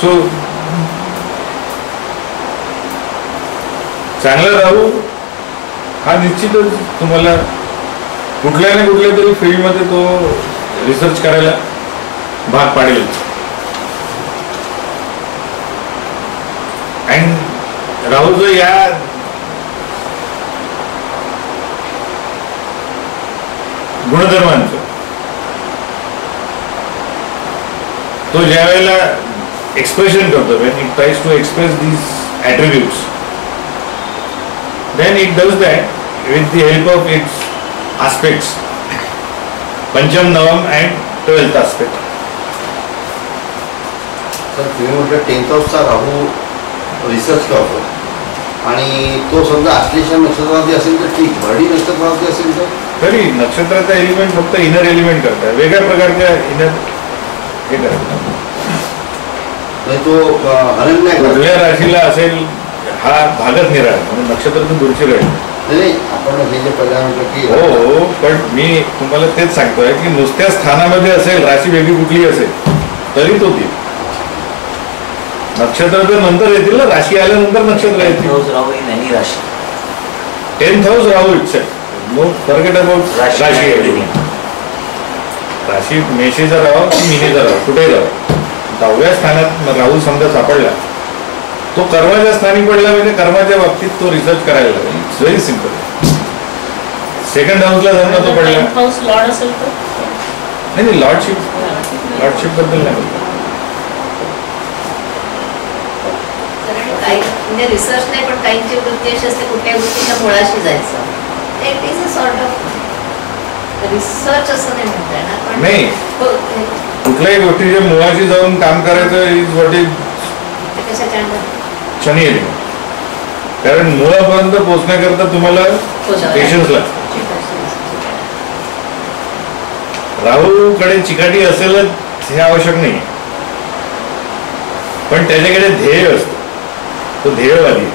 So, चांगला राहू हा निश्चितच तुम्हाला कुठल्या ना कुठल्या तरी फील्डमध्ये तो रिसर्च करायला भाग पाडेल. आणि राहूचं या गुणधर्मांचं तो ज्या वेळेला एक्सप्रेशन करतो, when it tries to express these attributes, then it does that with the help of its aspects, पंचम, नवम and 12th aspect. तर तुम्ही म्हटलं 10th हाऊसचा राहू रिसर्च करतो आणि तो समजा आश्लेषा नक्षत्रावरती असेल तर ठीक, भरडी नक्षत्रावरती असेल तर तरी नक्षत्राचा एलिमेंट फक्त इनर एलिमेंट करतात, वेगळ्या प्रकारच्या इनर हे करतात. तो अनन्य कुठल्या राशीला असेल हा भागच निराळ, म्हणजे नक्षत्रातून दूरची राहील. नाही, आपण हे जे पहिला म्हटलं की हो, पण मी तुम्हाला तेच सांगतोय की नुसत्या स्थानामध्ये असेल, राशी वेगळी कुठली असेल तरी तो ती नक्षत्र तर नंतर येतील ना, राशी आल्यानंतर नक्षत्र येतील. 10th हाऊस राहू इच्छा नो फॉरगेट अबाउट राशी. राशी मेषेचा राहावा की मिनेचा राहावा, कुठेही राहावा. 10व्या स्थानात राहू समजा सापडला, तो कर्माच्या स्थानी पडला म्हणजे कर्माच्या बाबतीत तो रिसर्च करायला लागेल. It's very simple. सेकंड हाऊसला जर तो पडला नाही, लॉर्डशिप बद्दल नाही. म्हणजे रिसर्च नाही, पण काहींची वृत्ती अशी असते कुठल्या गोष्टीच्या मुळाशी जायचं. It is a sort of research असं नाही म्हणता येणार, पण नाही, कुठल्याही गोष्टीच्या मुळाशी जाऊन काम करायचं is what is Shani element. कारण मुळापर्यंत पोहोचण्याकरता तुम्हाला पेशन्स लागतो. राहूकडे चिकाटी असेलच हे आवश्यक नाही, पण त्याच्याकडे ध्येय असतं, तो ध्येयवादी.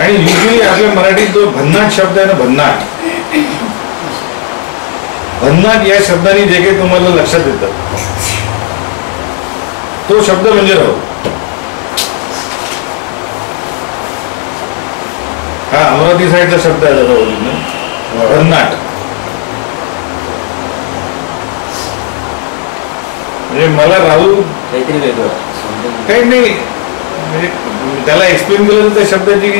आणि युजली आपल्या मराठीत जो भन्नाट शब्द आहे ना, भन्नाट या शब्दाने जे काही तुम्हाला लक्षात येतं तो शब्द म्हणजे राहू. हा अमरावती साईडचा शब्द आहे राहू. भन्नाट. म्हणजे मला राहुल काहीतरी वेगळं काही नाही, म्हणजे त्याला एक्सप्लेन केलं तर त्या शब्दाची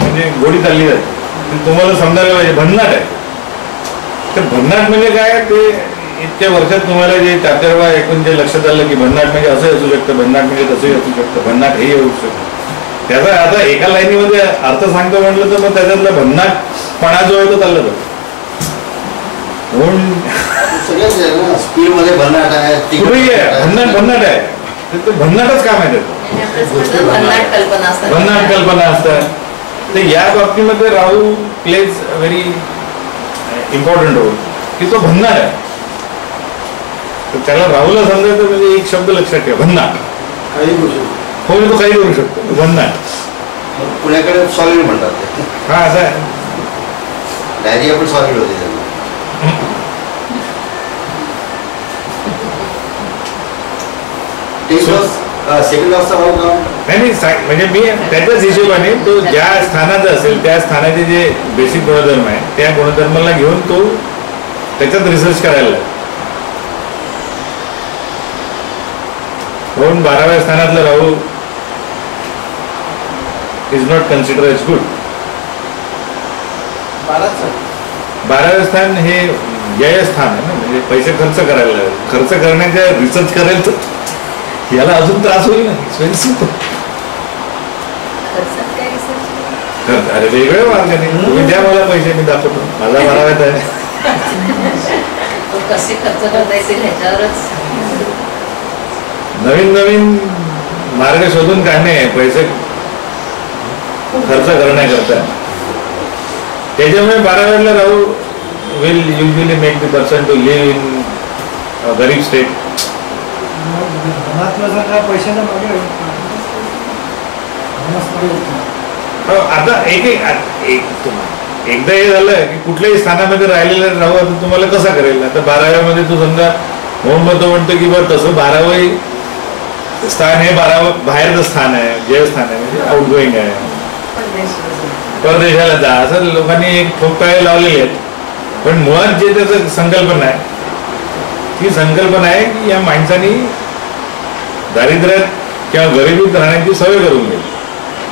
म्हणजे गोडी चालली जाते. तुम्हाला समजायला पाहिजे भन्नाट आहे. तर भन्नाट म्हणजे काय, ते इतक्या वर्षात तुम्हाला जे 4-4 वेळा ऐकून जे लक्षात आलं की भन्नाट म्हणजे असं असू शकतं, भन्नाट म्हणजे तसंही असू शकतं, भन्नाट हेही होऊ शकतं. त्याचा आता एका लाईनीमध्ये अर्थ सांगतो म्हटलं तर मग त्याच्यातला भन्नाटपणा जो आहे तो चालला जातो. म्हणून सगळ्याच आहे ना, स्पीड मध्ये भन्नाट आहे, कुठेही आहे भन्नाट आहे. तर ते भन्नाटच काम आहे त्याचं. आणि आपल्या सगळं भन्नाट कल्पना असतात. भन्नाट कल्पना असतात. तर या बाबतीमध्ये Rahul plays very important role की तो भन्नाट आहे. तर त्याला राहुलला समजायचं म्हणजे एक शब्द लक्षात ठेवा, भन्नाट. काही गोष्टी हो, तो काही करू शकतो, भन्नाट. पुण्याकडे सॉलिड म्हणतात. हा असा आहे. डायरिया पण सॉलिड होते त्यांना. सेकंड क्लासचा भाव का नाही म्हणजे मी त्याच्याच हिशोबाने तो ज्या स्थानाचा असेल त्या स्थानाचे जे बेसिक गुणधर्म आहे त्या गुणधर्माला घेऊन तो त्याच्यात रिसर्च करायला लागतो. म्हणून 12व्या स्थानातलं Rahu is not consider as good. 12वें स्थान हे व्यय स्थान आहे ना, म्हणजे पैसे खर्च करायला लागेल. खर्च करण्याच्या रिसर्च करेल तर याला अजून त्रास होईल ना. Very simple. अरे वेगळे मार्गाने तुम्ही द्या मला पैसे, मी दाखवतो. माझा 12व्यात आहे. कसे खर्च करता येतील ह्याच्यावरच नवीन मार्ग शोधून काढणे पैसे खर्च करण्याकरता. त्याच्यामुळे 12व्याला Rahu will usually make the person to live in गरीब स्टेट. पैशाच्या मागे आता एकदा हे झालं की कुठल्याही स्थानामध्ये राहिलेलं राहू आता तुम्हाला कसा करेल. आता 12व्यामध्ये तू समजा म्हणून तो म्हणतो की बरं तसं 12वं स्थान हे बाहेरचं स्थान आहे, जे स्थान आहे म्हणजे आउटगोईंग आहे, परदेशाला जा असं लोकांनी एक ठोकताळे लावलेले आहेत. पण मुळात जे त्याचं संकल्पना आहे ती संकल्पना आहे की या माणसानी दारिद्र्यात किंवा गरिबीत राहण्याची सवय करून घ्यायची.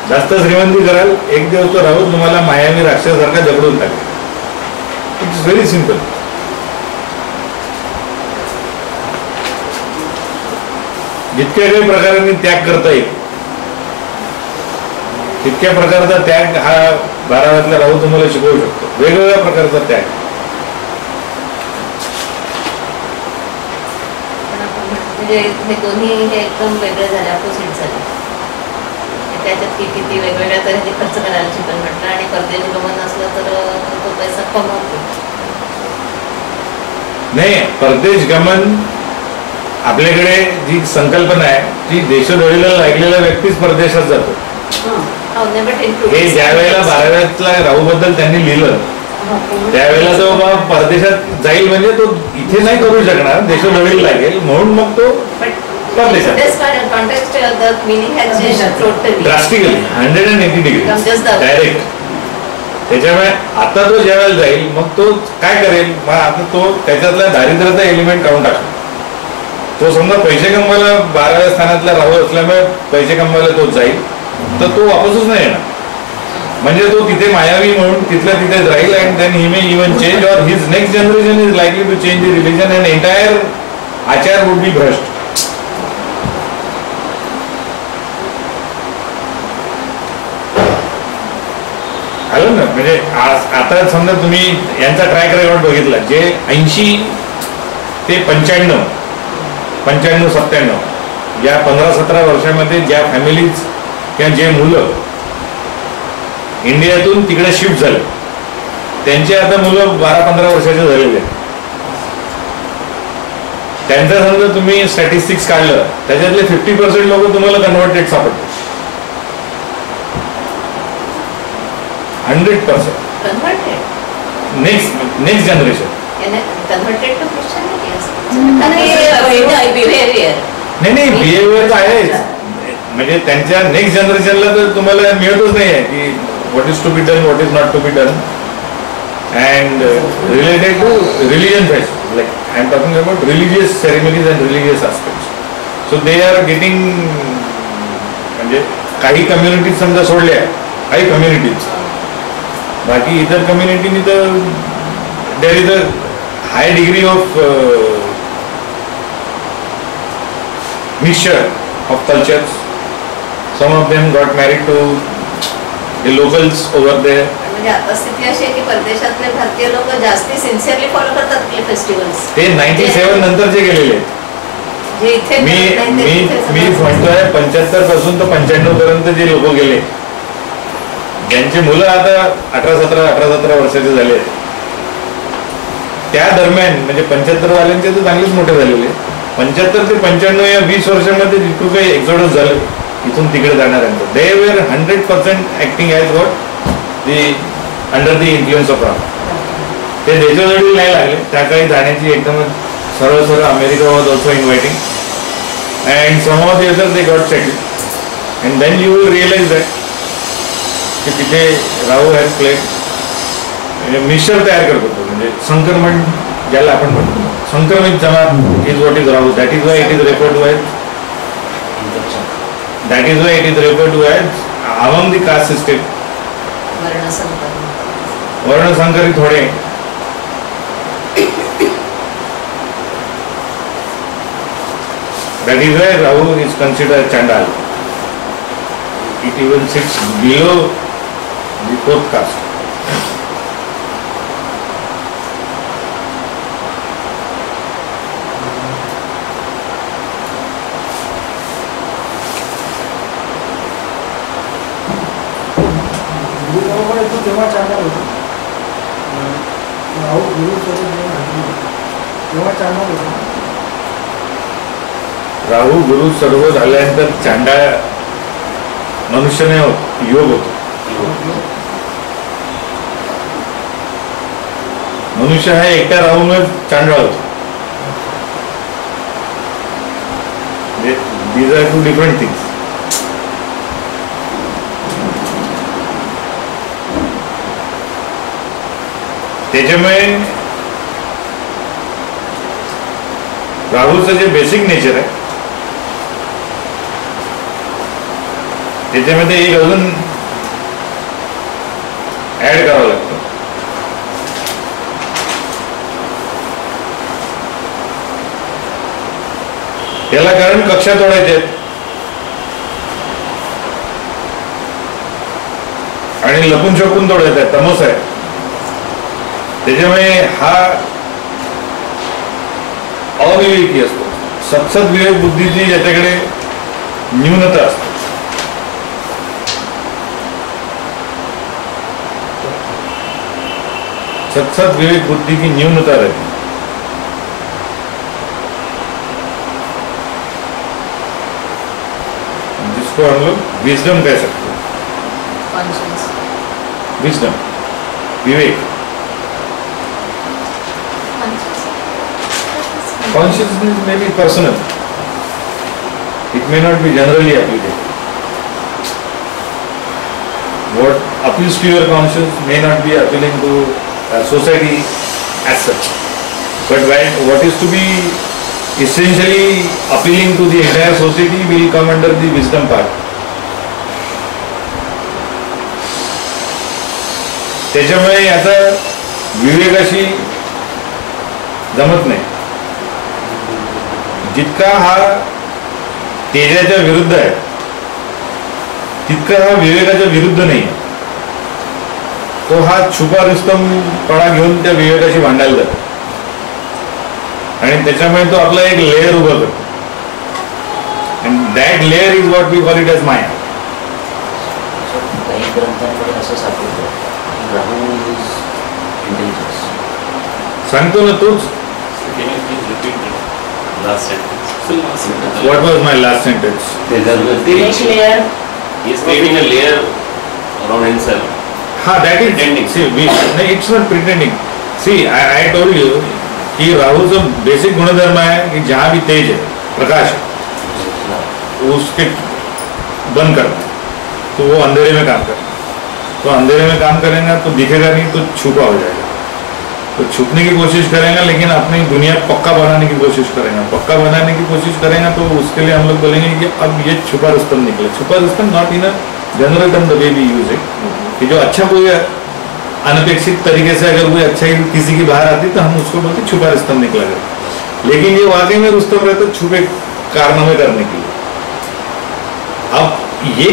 जास्त श्रीमंती कराल, एक दिवस तो राहून तुम्हाला मायावी राक्षसारखा जगडून टाकेल. It's very simple. जितक्या काही प्रकारांनी त्याग करता येईल तितक्या प्रकारचा त्याग हा 12व्यातला राहू तुम्हाला शिकवू शकतो. वेगवेगळ्या प्रकारचा त्याग. म्हणजे हे दोन्ही हे एकदम वेगळे झाले, अपोजिट झाले. त्याच्यात किती वेगवेगळ्या तऱ्हेने खर्च करायला शिकल म्हटलं आणि परदेश गमन असलं तर तो पैसा कमवतो. नाही, परदेश गमन आपल्याकडे जी संकल्पना आहे ती देशोधडीला लागलेला व्यक्तीच परदेशात जातो. हे ज्या वेळेला 12व्यातला राहू बद्दल त्यांनी लिहिलं त्यावेळेला तो परदेशात जाईल म्हणजे तो इथे नाही करू शकणार, देशोधडीला लागेल म्हणून मग तो परदेशात. Drastically 180 degree direct. त्याच्यामुळे आता तो ज्या वेळेला जाईल मग तो काय करेल, मग आता तो त्याच्यातला दारिद्र्याचा एलिमेंट काढून टाकतो. तो समजा पैसे कमवायला 12व्या स्थानातला राहू असल्यामुळे पैसे कमवायला तो जाईल तर तो वापसच नाही येणार. म्हणजे तो तिथे मायावी म्हणून तिथल्या तिथेच राहील. And then he may even change or his next generation is likely to change the religion and entire आचार वुड बी भ्रष्ट. आलं ना. म्हणजे आता समजा तुम्ही यांचा ट्रॅक रेकॉर्ड बघितला जे 80 ते 95 97 या 15-17 वर्षामध्ये ज्या फॅमिलीज किंवा जे मुलं इंडियातून तिकडे शिफ्ट झाले त्यांचे आता मुलं 12-15 वर्षाचे झालेले आहेत. त्यांचा समजा तुम्ही स्टॅटिस्टिक्स काढलं त्याच्यातले 50% लोक तुम्हाला कन्व्हर्टेड सापडतात. 100%. Next generation. नाही बिहेवियर तर आहेच. म्हणजे त्यांच्या नेक्स्ट जनरेशनला तर तुम्हाला मिळतच नाही आहे की what is to be done, what is not to be done. and related to religion festival. Like I am talking about religious ceremonies and religious aspects. So they are getting म्हणजे काही communities समजा सोडल्या, काही communities, बाकी इतर कम्युनिटीनी तर there is a high degree of mixture of cultures. Some of them got married to the locals over there. म्हणजे आता स्थिती अशी आहे की परदेशातले भारतीय लोक जास्ती सिन्सिअरली फॉलो करतात आपले फेस्टिवल्स. ते 97 नंतरचे गेलेले. जे इथे मी म्हणतोय 75 पासून तर 95 पर्यंत जे लोक गेले, ज्यांचे मुलं आता 18-17 वर्षाचे झाले, त्या दरम्यान म्हणजे 75 वाल्यांचे तर चांगलेच मोठे झालेले. 75 ते 95 या 20 वर्षामध्ये जितकं काही एक्झोडस झालं इथून तिकडे जाणाऱ्यांचं, they were 100% acting as what the under the influence of Ram. ते देशोजडी नाही लागले, त्या काही जाण्याची एकदम सरळ America was also inviting and some of the other they got settled and then you will realise that की तिथे राहू हॅज प्लेड म्हणजे मिक्सर तयार करत होतो. म्हणजे संक्रमण ज्याला आपण म्हणतो, संक्रमित जमात is what is Rahu. That is why it is referred to as among the caste system वर्णसंकरित होणे. That is why Rahu is considered Chandal. It even sits below the fourth caste. जेव्हा चांगला होतो राहू गुरु सर्व झाल्यानंतर चांडाळ मनुष्याने योग होतो. मनुष्य हा एकट्या राहूमुळे चांडाळ होतो. These are two different things. त्याच्यामुळे राहूचं जे बेसिक नेचर आहे त्याच्यामध्ये एक अजून ऍड करावं लागतं. त्याला कारण कक्षा तोडायचे आणि लपून छपून तोडायचे आहेत, तमस आहे. त्याच्यामुळे हा अविवेकी असतो. सत्सद विवेक बुद्धीची ज्याच्याकडे न्यूनता असते. सत्सद विवेक बुद्धि की न्यूनता रहती, जिसको हम लोग विजडम कह सकते हैं. Wisdom, Vivek. Consciousness may be personal. It may not be generally applicable. What appeals to your conscience may not be appealing to society as such. But what is to be essentially appealing to the entire society will come under the wisdom part. त्याच्यामुळे याचा विवेकाशी जमत नाही. जितका हा तेजाच्या विरुद्ध आहे तितका हा विवेकाच्या विरुद्ध नाही. तो हा छुपा रुस्तमपणा घेऊन त्या विवेकाशी भांडायला जातो आणि त्याच्यामुळे तो आपला एक लेअर उभा करतो. And that layer is what we call it as maya. काही ग्रंथांमध्ये असं सापडतं की राहू इज इंटेलिजन्स. सांगतो ना तोच. Last sentence. What was my last sentence? Next layer. He is creating a layer around himself. That is pretending. See, no, it's not pretending. See, I told you कि राहु जो बेसिक गुणधर्म है कि जहाँ भी तेज है, प्रकाश है, उसके बंद करना, तो वो अंधेरे में काम करना. तो अंधेरे में काम करेगा तो दिखेगा नहीं, तो छुपा हो जाएगा. तो छुपने की कोशिश करेगा, लेकिन अपनी दुनिया पक्का बनाने की कोशिश करेगा। पक्का बनाने की कोशिश करेगा तो उसके लिए हम लोग बोलेंगे कि अब ये छुपा रुस्तम निकले। छुपा रुस्तम not in a general term the way we use it, कि जो अच्छा कोई अनपेक्षित तरीके से अगर कोई अच्छा किसी की बाहर आती तो हम उसको बोलते छुपा रुस्तम निकला गया। लेकिन ये वाकई में रुस्तम रहता छुपे कारनामे करने के लिए। अब ये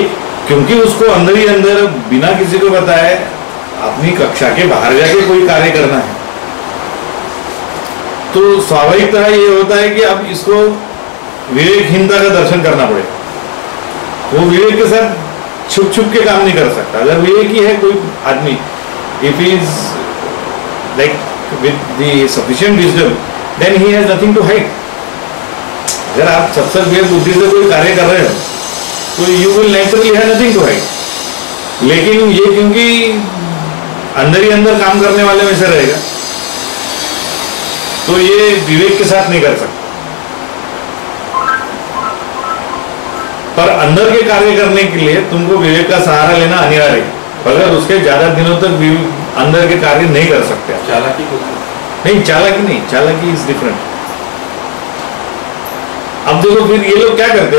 क्योंकि उसको अंदर ही अंदर बिना किसी को बताए अपनी कक्षा के बाहर जाके कोई कार्य करना है, तो स्वाभाविकतः ये होता है कि अब इसको विवेकहीनता का दर्शन करना पड़ेगा। वो विवेक के साथ छुप छुप के काम नहीं कर सकता। अगर विवेक ही है कोई आदमी, if is like with the sufficient wisdom, then he has nothing to hide. अगर आप सत्संग विवेक बुद्धि से कोई कार्य कर रहे हो तो you will naturally have nothing to hide. लेकिन ये क्योंकि अंदर ही अंदर काम करने वाले में से रहेगा, तो ये विवेक के साथ नहीं कर सकता। पर अंदर के कार्य करने के लिए तुमको विवेक का सहारा लेना अनिवार्य है। अगर उसके ज्यादा दिनों तक अंदर के कार्य नहीं कर सकते। चालाकी नहीं, चालाकी नहीं, चालाकी इज डिफरेंट। अब देखो फिर ये लोग क्या करते,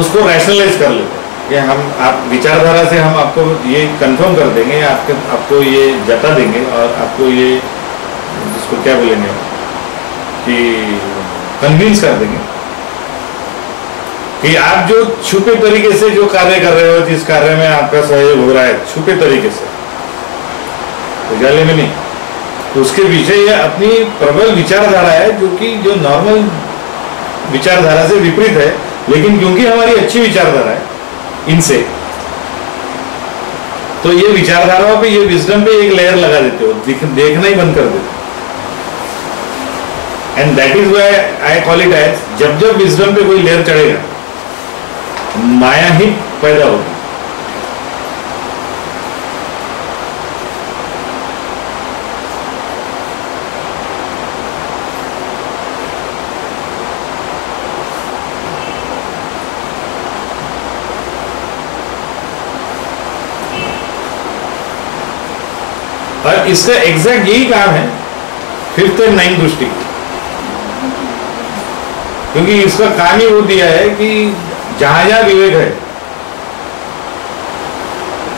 उसको रैशनलाइज कर लेते कि हम आप विचारधारा से हम आपको ये कंफर्म कर देंगे, आपको ये जता देंगे और आपको ये जिसको क्या बोलेंगे कि कन्विंस कर देंगे कि आप जो छुपे तरीके से जो कार्य कर रहे हो, जिस कार्य में आपका सहयोग हो रहा है छुपे तरीके से, उजाले में नहीं, तो उसके पीछे ये अपनी प्रबल विचारधारा है जो नॉर्मल विचारधारा से विपरीत है। लेकिन क्योंकि हमारी अच्छी विचारधारा है इनसे, तो ये विचारधाराओं पे, ये विजडम पे एक लेयर लगा देते हो, देखना ही बंद कर देते। End that is why I call it age, जब जब विजडम पे कोई लेयर चढ़ेगा माया ही पैदा होगी। और इसका एग्जैक्ट यही काम है फिफ्थ एंड नाइन्थ दृष्टि, क्योंकि इसका काम ही वो दिया है कि जहां जहां विवेक है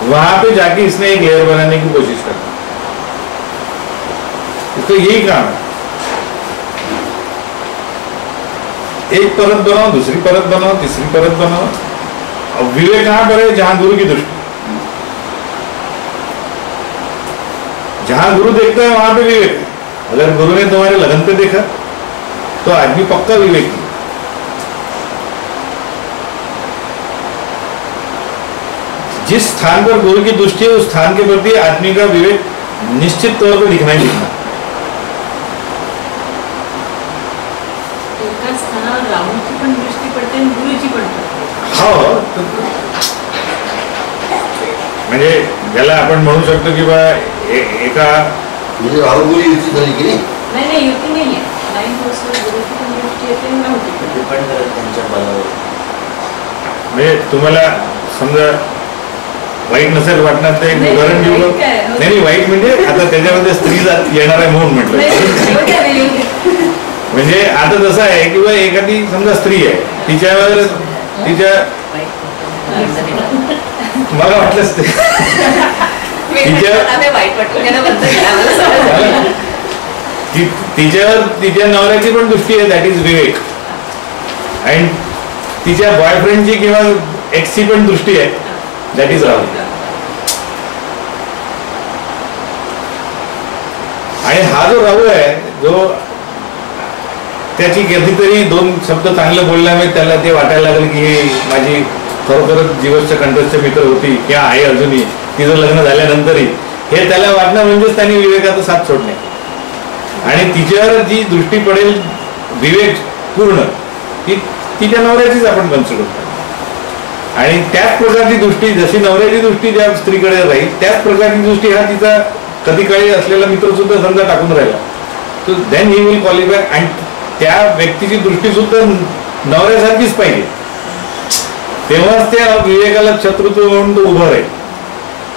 वहां पे जाके इसने एक लेयर बनाने की कोशिश करना, इसका यही काम है। एक परत बनाओ, दूसरी परत बनाओ, तीसरी परत बनाओ। अब विवेक कहां पर है? जहां गुरु की दृष्टि, जहां गुरु देखता है वहां पे विवेक है। अगर गुरु ने तुम्हारे लगन पे देखा तो आदमी पक्का विवेक है। जिस स्थान पर गुरु की दृष्टि है उस स्थान के प्रति आदमी का विवेक निश्चित तौर पर दिखना ही दिखना। राहूची पण दृष्टी पडते आणि गुरुची पण पडते। हो, म्हणजे ज्याला आपण म्हणू शकतो की बा एका म्हणजे राहू गुरु युती झाली की नाही? नाही युती नाही आहे। 9 वर्षात गुरुची पण दृष्टी येते आणि राहूची पण। डिपेंड करत त्यांच्या बलावर। म्हणजे तुम्हाला समजा वाईट नसेल वाटणार तर एक उदाहरण देऊ का? नाही वाईट म्हणजे आता त्याच्यामध्ये स्त्री येणार आहे म्हणून म्हटलं। म्हणजे आता जसं आहे की बा एखादी समजा स्त्री आहे, तिच्यावर तिच्या मला वाटलंच ते तिच्यावर तिच्या नवऱ्याची पण दृष्टी आहे, दॅट इज विवेक. अँड तिच्या बॉयफ्रेंडची किंवा एक्सची पण दृष्टी आहे, दॅट इज राहू. आणि हा जो राहू आहे जो त्याची कधीतरी दोन शब्द चांगले बोलल्यामुळे त्याला ते वाटायला लागलं की हे माझी खरोखरच जीवनच्या कंठस्थ मित्र होती किंवा आहे अजूनही, तिचं लग्न झाल्यानंतरही हे त्याला वाटणं म्हणजेच त्यांनी विवेकाचा साथ सोडणे. आणि तिच्यावर जी दृष्टी पडेल विवेक पूर्ण ती तिच्या नवऱ्याचीच आपण कन्सिडर करतो. आणि त्याच प्रकारची दृष्टी जशी नवऱ्याची दृष्टी ज्या स्त्रीकडे राहील त्याच प्रकारची दृष्टी हा तिचा कधी काळी असलेला मित्र सुद्धा समजा टाकून राहिला तो देन ही विल क्वालिफाय. आणि त्या व्यक्तीची दृष्टी सुद्धा नवऱ्यासारखीच पाहिजे, तेव्हाच त्या विवेकाला शत्रुत्व म्हणून तो उभा राहील.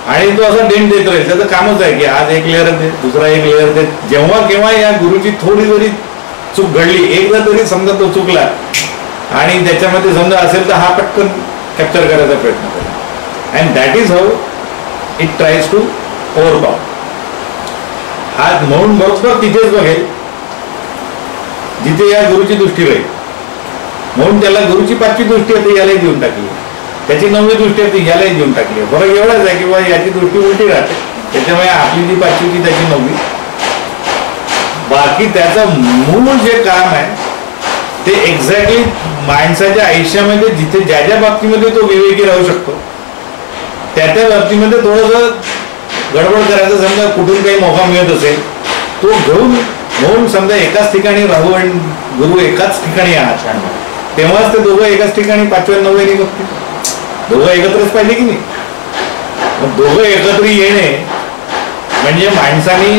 आणि तो असा डेंट देत राहील. त्याचं कामच आहे की आज एक लेअर दे, दुसरा एक लेअर दे. जेव्हा केव्हा या गुरुची थोडी जरी चूक घडली, एकदा तरी समजा तो चुकला आणि त्याच्यामध्ये समजा असेल तर हा पटकन कॅप्चर करायचा प्रयत्न करेल. And that is how it tries to overpower. हा म्हणून बरोबर तिथेच बघेल जिथे या गुरुची दृष्टी राहील. म्हणून त्याला गुरुची 5वी दृष्टी होती, यालाही देऊन टाकली. त्याची 9वी दृष्टी होती, यालाही देऊन टाकली. फरक एवढाच आहे की बा याची दृष्टी उलटी राहते, त्याच्यामुळे आपली जी 5वी त्याची 9वी. बाकी त्याचं मूळ जे काम आहे ते एक्झॅक्टली माणसाच्या आयुष्यामध्ये जिथे ज्या ज्या बाबतीमध्ये तो विवेकी राहू शकतो त्या त्या बाबतीमध्ये थोडंसं गडबड करायचं. समजा कुठून काही मोका मिळत असेल तो घेऊन म्हणून समजा एकाच ठिकाणी राहू आणि गुरु एकाच ठिकाणी आहात, तेव्हाच ते दोघं एकाच ठिकाणी 5व्या 9व्याने बघतील. दोघं एकत्रच पाहिजे की नाही. मग दोघं एकत्र येणे म्हणजे माणसाने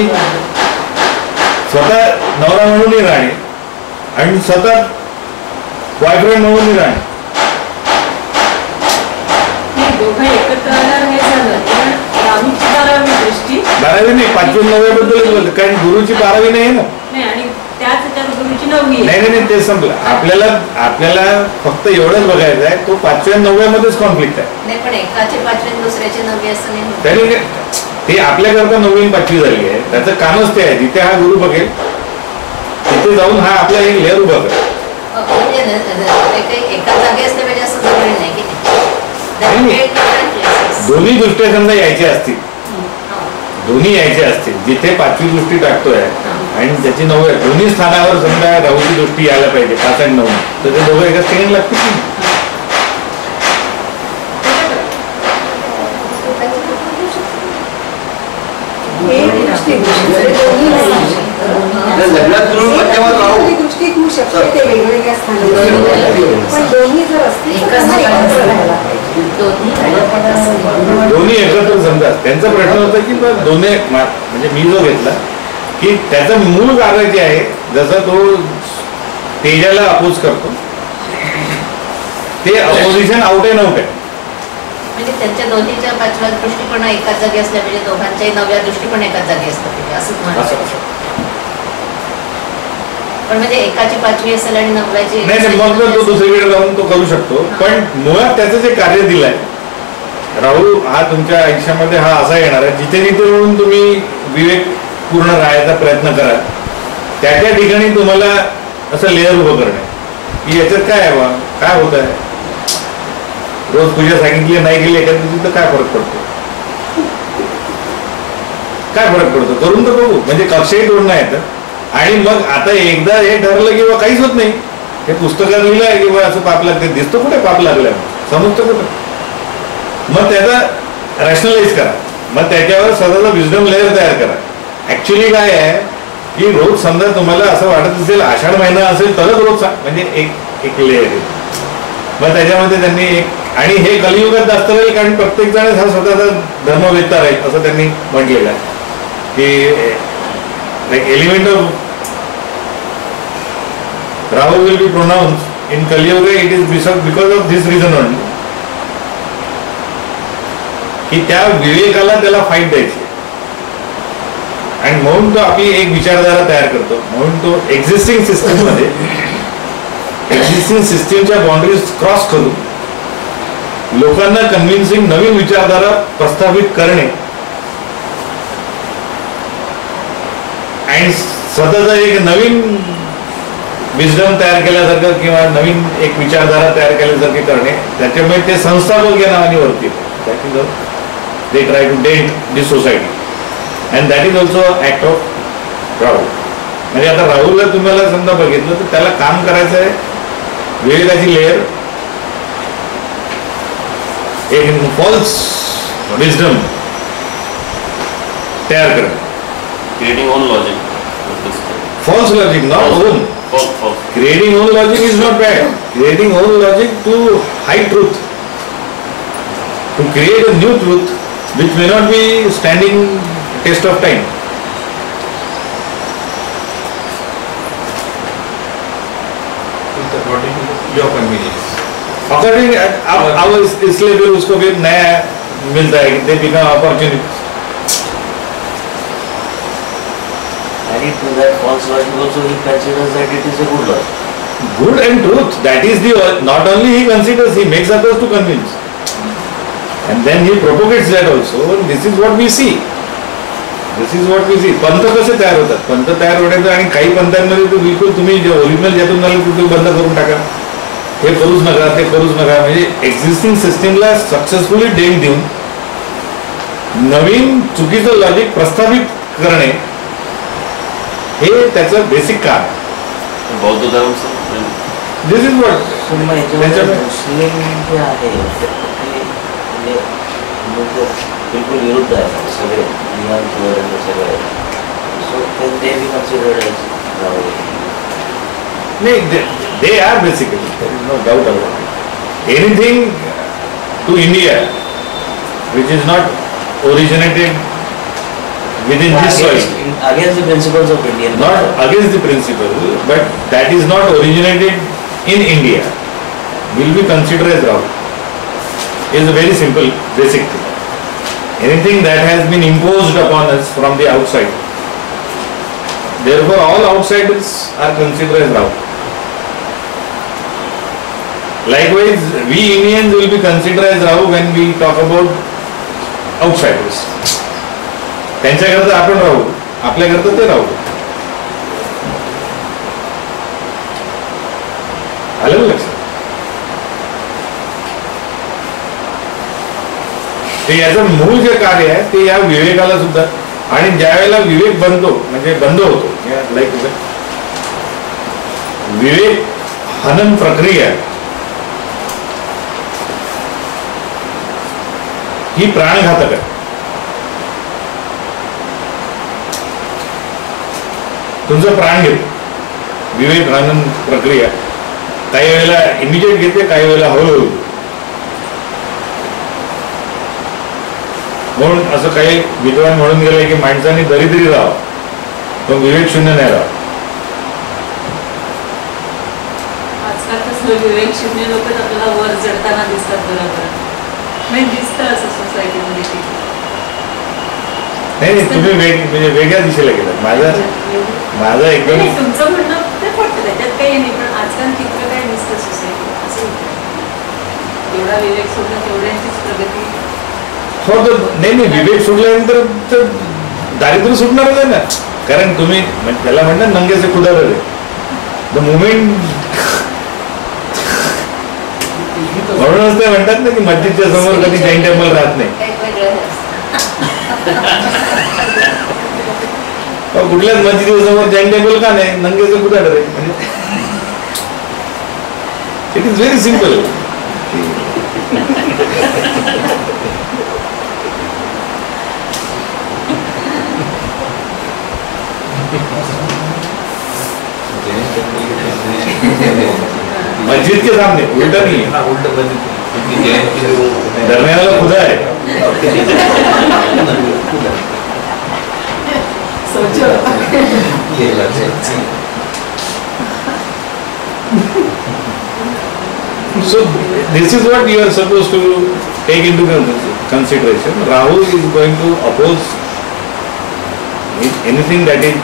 स्वतः नवरा म्हणूनही राहणे आणि स्वतः बॉयफ्रेंड म्हणूनही राहणे. दोघं एकत्र आल्यावर हे झालं, पण राहूची 12वी दृष्टी 12वी नाही, 5वी 9व्या बद्दलच बोलतो, कारण गुरुची 12वी नाही ना. नाही आणि त्याच ह्याच्यात गुरुची 9वी नाही नाही तेच संपलं. आपल्याला फक्त एवढंच बघायचं आहे, तो 5व्या 9व्यामध्येच कॉन्फ्लिक्ट आहे. नाही पण एकाचे 5वी दुसऱ्याचे 9वी असं नाही होत. त्याने ते आपल्याकरता 9वी 5वी झाली आहे. त्याचं कामच ते आहे, जिथे हा गुरु बघेल तिथे जाऊन हा आपला एक लेअर उभा करेल. म्हणजे काही एका जागी असल्या पाहिजे असं जरुरी नाही की दोन्ही दृष्ट्या समजा यायच्या असतील, दोन्ही यायचे असतील. जिथे 5वी दृष्टी टाकतोय आणि त्याची 9व्या दोन्ही स्थानावर समजा राहूची दृष्टी यायला पाहिजे 5 आणि 9, तर ते दोघं एकाच ठिकाणी लागतील की लग्नात मिळून मध्यमात राहू दृष्टी होऊ शकते ते वेगवेगळ्या स्थानावर, पण दोन्ही जर असतील तर कसं एकत्र राहायला पाहिजे. दोन्ही एकत्र समजा. त्यांचा प्रश्न होता की दोन्ही म्हणजे मी जो घेतला की त्याचं मूळ कार्य जे आहे, जसं तो तेजाला अपोज करतो ते अपोजिशन आउट अँड आउट आहे. म्हणजे त्यांच्या दोन्हीच्या 5व्या दृष्टी पण एकाच जागी असल्या पाहिजे, दोघांच्याही 9व्या दृष्टी पण एकाच जागी असल्या पाहिजे असंच म्हणायचं. पण म्हणजे एकाची 5वी असेल आणि 9व्याची नाही मग तो दुसरीकडे जाऊन तो करू शकतो. पण मुळात त्याचं जे कार्य दिलंय, राहू हा तुमच्या आयुष्यामध्ये हा असा येणार आहे जिथे जिथे म्हणून तुम्ही विवेक पूर्ण राहायचा प्रयत्न करा, त्या त्या ठिकाणी तुम्हाला असं लेअर उभं करणे की याच्यात काय आहे, काय होत आहे. रोज पूजा सांगितली नाही गेली एका दिवशी तर काय फरक पडतो, काय फरक पडतो करून तर बघू. म्हणजे कक्षाही तोडणं येतं. आणि मग आता एकदा हे ठरलं किंवा काहीच होत नाही, हे पुस्तकात लिहिलं आहे किंवा असं पाप लागते, दिसतो कुठे पाप लागलं, समजतं कुठं. मग त्याचा रॅशनलाइज करा, मग त्याच्यावर स्वतःचा विजडम लेअर तयार करा. ऍक्च्युली काय आहे की रोज समजा तुम्हाला असं वाटत असेल आषाढ महिना असेल तरच रोज म्हणजे एक लेअर आहे. मग त्याच्यामध्ये त्यांनी एक आणि हे कलियुगात जास्त राहील कारण प्रत्येक जण हा स्वतःचा धर्म वेचता राहील असं त्यांनी म्हटलेलं आहे की like element of Rahu will be pronounced in Kali Yuga. It is because of this reason only की त्या विवेकाला त्याला फाईट द्यायची आणि म्हणून तो आपली एक विचारधारा तयार करतो. म्हणून तो एक्झिस्टिंग सिस्टीम मध्ये एक्झिस्टिंग सिस्टीमच्या बाउंड्रीज क्रॉस करून लोकांना कन्व्हिन्सिंग नवीन विचारधारा प्रस्थापित करणे आणि स्वतःचा एक नवीन विजडम तयार केल्यासारखं किंवा नवीन एक विचारधारा तयार केल्यासारखी करणे. त्याच्यामुळे ते संस्थापक या नावाने वरती that is they try to dent this society and that is also act of Rahul. म्हणजे आता राहुलला तुम्हाला समजा बघितलं तर त्याला काम करायचं आहे विवेकाची लेअर, एक फॉल्स विजडम तयार करणं. Creating own logic. False logic, not own. False. Creating own logic is not bad. Creating own logic to hide truth, to create a new truth which may not be standing test of time. According to your convenience. According अब इसलिए फिर उसको फिर नया मिलता है कि they become opportunists. And to that false logic also he considers that it is a good logic. Good and truth, that is the, not only he considers, he makes others to convince. And then he propagates that also. This is what we see. This is what we see. Pant कसे तयार होतात? पंत तयार होण्याचं आणि काही पंथांमध्ये तर बिलकुल तुम्ही जे ओरिजिनल ज्यातून झालं ते बंद करून टाका, हे करूच नका, ते करूच नका. म्हणजे एक्झिस्टिंग सिस्टीमला सक्सेसफुली डेट देऊन नवीन चुकीचं लॉजिक प्रस्थापित करणे हे त्याचं बेसिक काम. बौद्ध धर्म से दिस इज व्हॉट पुन्हा याच्यामध्ये मुस्लिम जे आहे ते म्हणजे बिलकुल विरुद्ध आहे सगळे नियम वगैरे सगळे. सो ते बी कन्सिडर्ड एज नाही, they are basically, there is no doubt about it. Anything to India which is not originated within this soil, against the principles of Indian, not against the principle, but that is not originated in India, will be considered as wrong. Is a very simple basic thing. Anything that has been imposed upon us from the outside, therefore all outsiders are considered as wrong. Likewise, we Indians will be considered as Rahu when we talk about outsiders. त्यांच्याकरता आपण राहू, आपल्याकरता ते राहू. आलं लक्षात? ते याचं मूळ जे कार्य आहे ते या विवेकाला सुद्धा, आणि ज्या वेळेला विवेक बनतो म्हणजे बंद होतो, लाईक विवेक हनन प्रक्रिया ही प्राणघातक आहे. तुमचं प्राण घेतो विवेक हनन प्रक्रिया. काही वेळेला इमिजिएट घेते, काही वेळेला हळूहळू. म्हणून असं काही विद्वान म्हणून गेले की माणसाने दरिद्री राहावं पण विवेक शून्य नाही राहावं. आजकाल कसं विवेक शून्य लोक आपल्याला वर चढताना दिसतात, बरोबर म्हणजे दिसतं असं सोसायटीमध्ये. नाही, तुम्ही म्हणजे वेगळ्या दिशेला गेलात. माझं एकदम तुमचं म्हणणं ते पटतं, त्याच्यात काही नाही, पण आजकाल चित्र काय दिसतं सोसायटी असं होतं. एवढा विवेक सोडणं तेवढ्यांचीच प्रगती. हो, तर नाही, विवेक सोडल्यानंतर तर दारिद्र्य सुटणारच आहे ना. कारण तुम्ही त्याला म्हणतात नंगेचे खुदार आहे. द मुमेंट म्हणूनच ते म्हणतात ना की मस्जिदच्या समोर कधी जैन टेम्पल राहत नाही. कुठल्याच मस्जिदच्या समोर जैन टेम्पल का नाही? नंगेचे खुदार आहे. म्हणजे इट इज व्हेरी सिम्पल. मस्जिद के सामने, उल्टा नहीं है, उल्टा डरने वाला खुदा है. सोचो. So this is what you are supposed to take into consideration. Rahu is going to oppose anything that is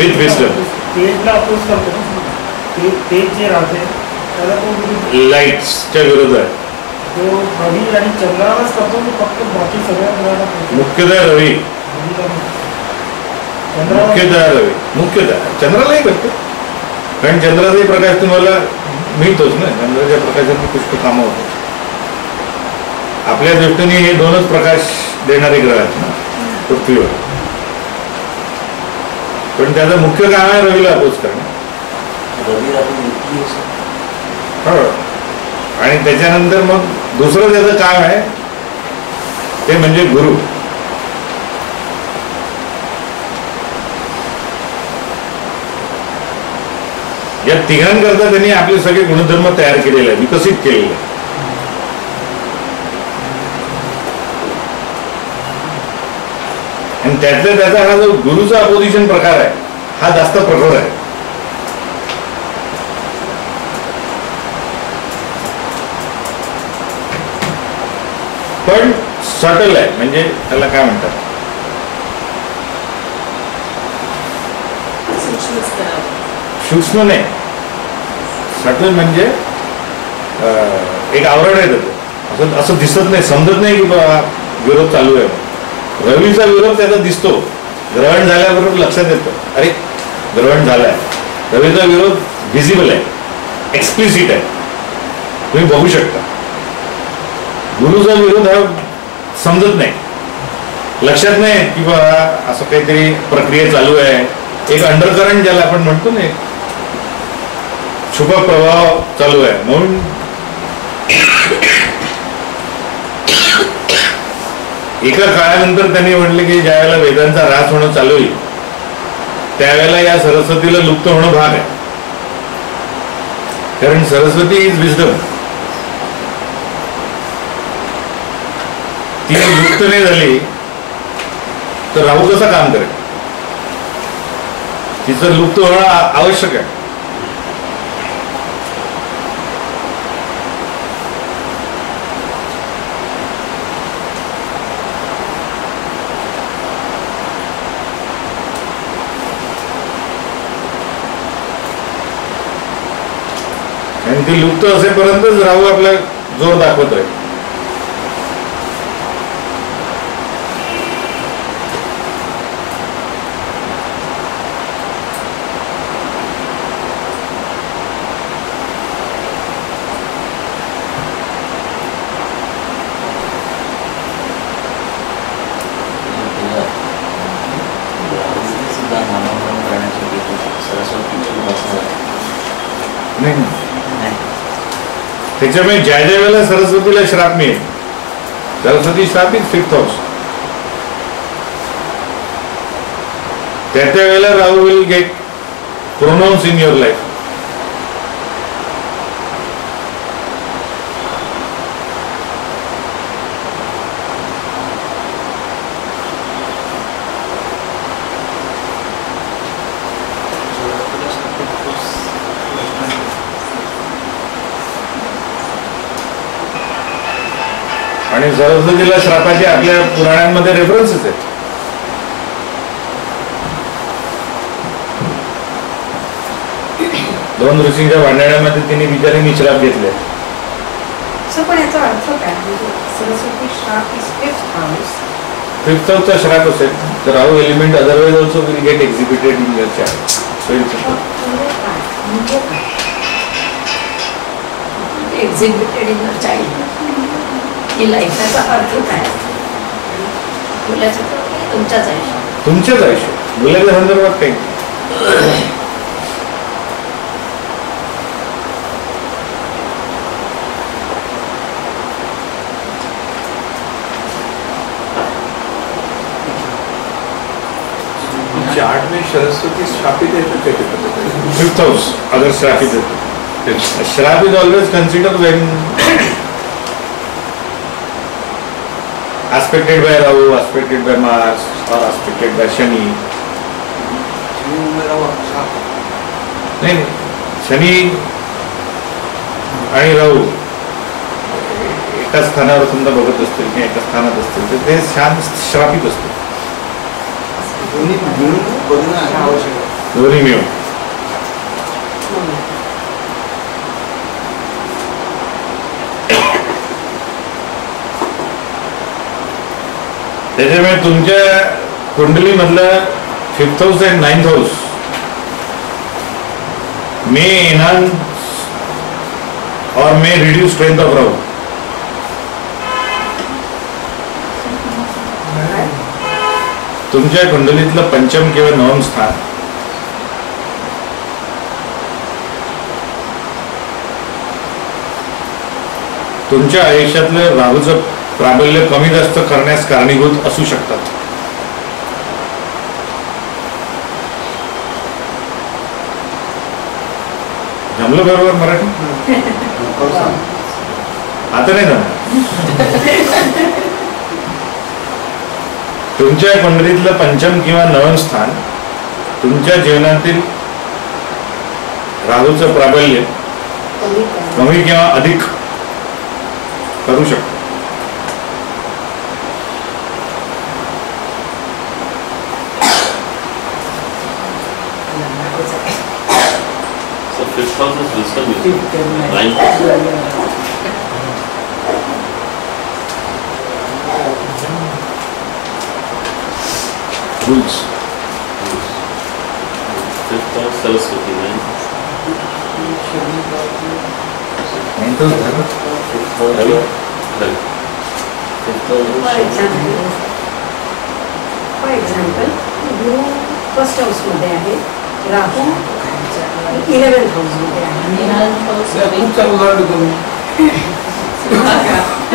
with wisdom. तेजला अपोज करतो ना, तेज जे राहते त्याला तो लाईट्सच्या विरोधात. तो रवी आणि चंद्रालाच करतो, फक्त बाकी सगळ्या ग्रहांना मुख्यतः रवी, मुख्यतः चंद्रालाही करतो. कारण चंद्राचाही प्रकाश तुम्हाला मिळतोच ना. चंद्राच्या प्रकाशाने पुष्कळ कामं होतं. आपल्या दृष्टीने हे दोनच प्रकाश देणारे ग्रह आहेत ना पृथ्वीवर. पण त्याचं मुख्य काम आहे रवीला अपोज करणं. हो, आणि त्याच्यानंतर मग दुसरं त्याचं काम आहे ते म्हणजे गुरु. या तिघांकरता त्यांनी आपले सगळे गुणधर्म तयार केलेले आहे, विकसित केलेले आहे. आणि त्यातल्या त्याचा हा जो गुरुचा अपोजिशन प्रकार आहे हा जास्त प्रखर आहे. पण सटल आहे, म्हणजे त्याला काय म्हणतात, सूक्ष्म नाही, सटल म्हणजे एक आवरण आहे त्याचं, असं असं दिसत नाही, समजत नाही की बाबा विरोध चालू आहे. रवीचा विरोध त्याचा दिसतो, ग्रहण झाल्याबरोबर लक्षात येतं अरे ग्रहण झालंय. रवीचा विरोध व्हिजिबल आहे, एक्सप्लिसिट आहे, तुम्ही बघू शकता. गुरुचा विरोध हा समजत नाही, लक्षात नाही की बा असं काहीतरी प्रक्रिया चालू आहे, एक अंडरकरंट ज्याला आपण म्हणतो ना, छुपा प्रभाव चालू आहे. म्हणून एका काळानंतर त्यांनी म्हटले की ज्या वेळेला वेदांचा ऱ्हास होणं चालू होईल त्यावेळेला या सरस्वतीला लुप्त होणं भाग आहे, कारण सरस्वती इज विजडम. ती लुप्त नाही झाली तर राहू कसं काम करेल, तिचं लुप्त होणं आवश्यक आहे. आणि ती लुप्त असेपर्यंतच राहू आपला जोर दाखवत आहे. सुद्धा नामकरण करण्यासाठी सरस्वतीची उपासना नाही, त्याच्यामुळे ज्या ज्या वेळेला सरस्वतीला श्राप मिळेल, सरस्वती श्राप इज 5th हाऊस, त्या त्या वेळेला राहू will get pronounce in your life. आणि सरस्वतीला श्रापाचे आपल्या पुराणांमध्ये रेफरन्सेस आहेत. दोन ऋषींच्या भांडणामध्ये तिने बिचारीने श्राप घेतले. पण याचा अर्थ काय, म्हणजे सरस्वती श्राप इज 5th हाऊस, 5th हाऊसचा श्राप असेल तर राहू element otherwise also will get executed in your chart. So it's म्हणजे काय executed in your child he life, त्याचा अर्थ काय, मुलाचं तर तुमच्याच आयुष्यात, तुमचेच आयुष्य, मुलाच्या संदर्भात काही. चार्ट में सरस्वती श्रापित है तो कैसे पता चलेगा? 5th हाउस अगर श्रापित है, श्राप is always consider when aspected by Rahu, aspected by Mars, or aspected by Shani. नहीं, शनी आणि राहू एका स्थानावर समजा बघत असतील किंवा एका स्थानात असतील तर ते श्रापित असते. दोन्ही मिळून बघणं आवश्यक आहे. दोन्ही मिळून. त्याच्यामुळे तुमच्या कुंडलीमधलं 5th हाऊस आणि 9th हाऊस मे एनहान्स और मे रिड्यूस स्ट्रेंथ ऑफ राहू. तुमच्या कुंडलीतलं पंचम किंवा नवम स्थान तुमच्या आयुष्यातलं राहूचं प्राबल्य कमी जास्त करण्यास कारणीभूत असू शकतात. जमलं बरोबर मराठी? आता नाही जमलं. तुमच्या कुंडलीतलं पंचम किंवा नवम स्थान तुमच्या जीवनातील राहूचं प्राबल्य कमी किंवा अधिक करू शकतो. Rules. Fifth house Saraswati, ninth. Ninth house Dharma. Ravi. Ravi. For example Guru first house मध्ये आहे, राहू 11th हाऊस मध्ये आहे. खूप चांगलं उदाहरण देतो मी.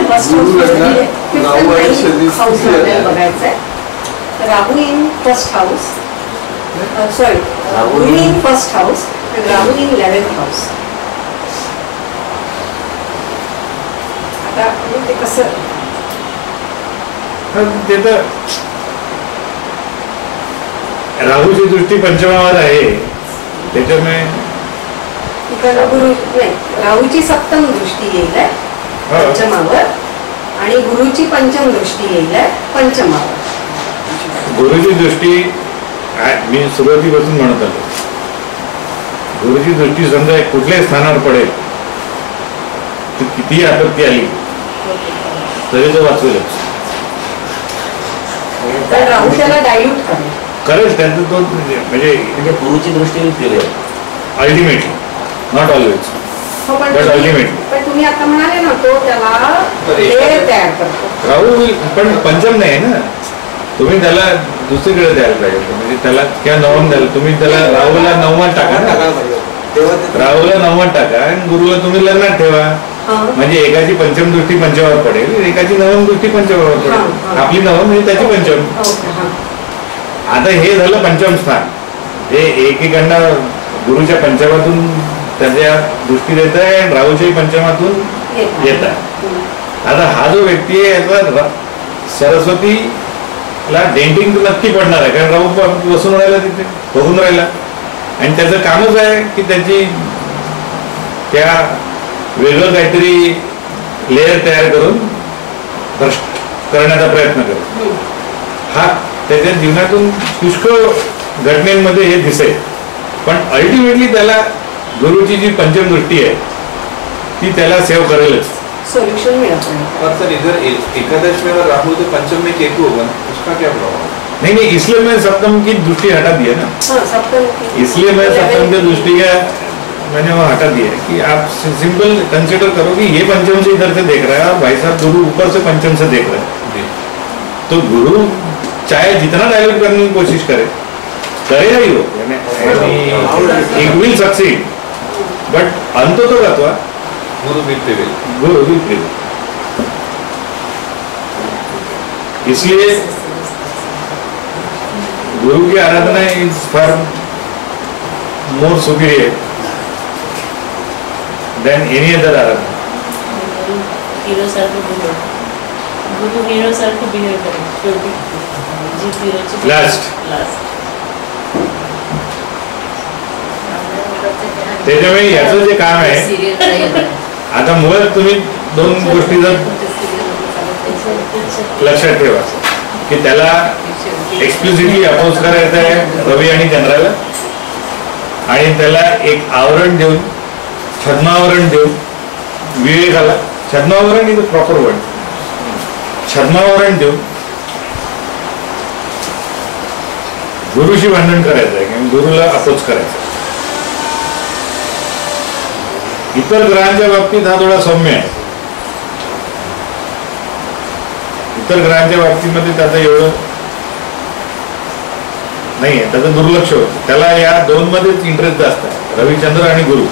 फर्स्ट गुरु लग्नात राहू आणि शनी हाऊस स्थिती मध्ये आहे. बघायचं आहे. राहू in first house, sorry Guru in first house, राहू इन 11th हाऊस. आता ते कसं ते तर राहूची दृष्टी पंचमावर आहे, त्याच्यामुळे इकडं गुरु नाही, राहूची सप्तम दृष्टी येईल आहे पंचमावर आणि गुरुची पंचम दृष्टी येईल आहे पंचमावर. गुरुची दृष्टी मी सुरुवातीपासून म्हणत आलो, गुरुची दृष्टी समजा कुठल्याही स्थानावर पडेल तर कितीही आपत्ती आली तरी तो वाचवेलच. तर राहू त्याला डायल्यूट करेल. करेल त्यांचं तो म्हणजे गुरुची दृष्टी केली अल्टिमेटली, नॉट ऑलवेज. हो, पण But ultimately. पण तुम्ही आता म्हणाले ना तो त्याला हे तयार करतो. राहू पण पंचम नाही आहे ना, तुम्ही त्याला दुसरीकडे द्यायला पाहिजे, म्हणजे त्याला किंवा नवम द्यायला. तुम्ही त्याला राहूला नवमात टाका ना, राहूला नवमात टाका आणि गुरुला तुम्ही लग्नात ठेवा. म्हणजे एकाची पंचम दृष्टी पंचमावर पडेल, एकाची नवम दृष्टी पंचमावर पडेल. आपली नवम म्हणजे त्याची पंचम. आता हे झालं पंचम स्थान, हे एकेकांना गुरुच्या पंचमातून त्याच्या दृष्टी देत आहे आणि राहूच्याही पंचमातून येत आहे. आता हा जो व्यक्ती आहे याचा सरस्वतीला डेंटिंग नक्की पडणार आहे, कारण राहू बसून राहिला तिथे, बघून राहिला आणि त्याचं कामच आहे की त्याची त्या वेगळं काहीतरी लेअर तयार करून भ्रष्ट करण्याचा प्रयत्न करतो. हा त्याच्या जीवनातून पुष्कळ घटनेमध्ये हे दिसेल, पण अल्टिमेटली त्याला गुरुची जी पंचम दृष्टी आहे ती त्याला सेव्ह करेलच. सोल्यूशन मिळत नाही. और सर इधर एकादश में अगर राहु तो पंचम में केतु होगा ना, उसका क्या प्रभाव? नहीं, इसलिए मैं सप्तम की दृष्टि हटा दी है ना, इसलिए मैं सप्तम की दृष्टि का मैंने वो हटा दिया है कि आप सिंपल कंसिडर करो कि ये पंचम से इधर से देख रहा है और भाई साहब गुरु ऊपर से पंचम से देख रहा है. तो गुरु चाहे जितना डायल्यूट करने की कोशिश करेगा ही वो, इट विल सक्सीड, बट अंत तो गत्वा Guru will prevail. Guru will prevail. इसलिए गुरु की आराधना is for more superior than any other आराधना. हिरो सारखं बिहेव, गुरु हिरो सारखं बिहेव करेल शेवटी. लास्ट त्याच्यामुळे याचं जे काम आहे, आता मुळात तुम्ही दोन गोष्टी जर लक्षात ठेवा की त्याला एक्सप्लिसिटली अपोज करायचं आहे रवी आणि चंद्राला, आणि त्याला एक आवरण देऊन, छद्मावरण देऊन विवेकाला, छद्मावरण इज अ प्रॉपर वर्ड, छद्मावरण देऊन गुरुशी भांडण करायचं आहे किंवा गुरुला अपोज करायचं. इतर ग्रहांच्या बाबतीत हा थोडा सौम्य आहे, इतर ग्रहांच्या बाबतीमध्ये त्याचं एवढं नाहीये, त्याचं दुर्लक्ष होतं. त्याला या दोन मध्येच इंटरेस्ट जास्त आहे, रविचंद्र आणि गुरु.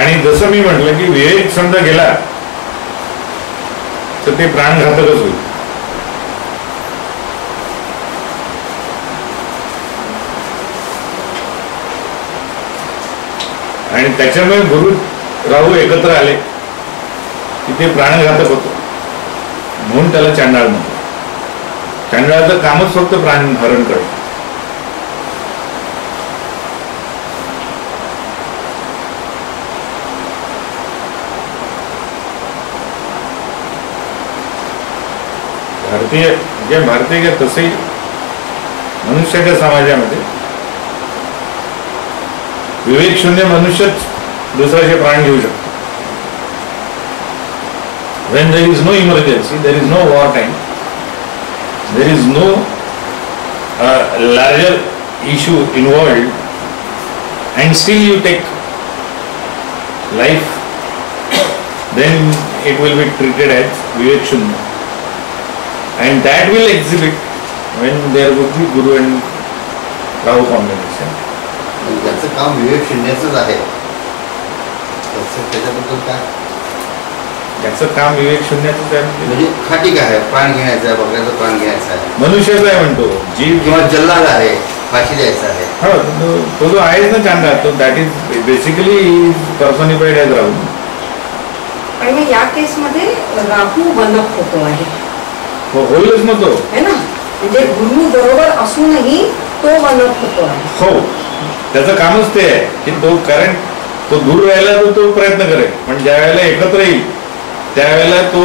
आणि जसं मी म्हटलं की विवेक समजा गेला तर ते प्राणघातकच होईल. आणि त्याच्यामुळे गुरु राहू एकत्र आले की ते प्राणघातक होतं, म्हणून त्याला चांडाळ म्हणतो. चांडाळाचं कामच फक्त प्राणहरण करणं. भारतीय तसे मनुष्याच्या समाजामध्ये विवेक शून्य मनुष्यच दुसऱ्याचे प्राण घेऊ शकतो. When there is no emergency, there is no war time, there is no larger issue involved, and still you take life, then it will be treated as Vivek Shunya, and that will exhibit when there would be Guru and Rahu combination. त्याचं काम विवेक शून्याचंच आहे. त्याच्याबद्दल काय? त्याचं काम विवेक शून्याचंच आहे. म्हणजे खाटी काय आहे? प्राण घ्यायचा आहे, बघायचं प्राण घ्यायचा आहे, मनुष्याचं आहे म्हणतो. जीव किंवा जल्लाद आहे, फाशी द्यायचा आहे. हो, तो जो आहेच ना चांगला, तो दॅट इज बेसिकली पर्सनिफाईड ॲज राहू. पण मग या केसमध्ये राहू बनत होतो आहे. होईलच ना तो, है ना, म्हणजे गुरु बरोबर असूनही तो बनत होतो आहे. हो, त्याचं कामच ते आहे की तो, कारण तो दूर राहिला तर तो प्रयत्न करेल, पण ज्या वेळेला एकत्र येईल त्यावेळेला तो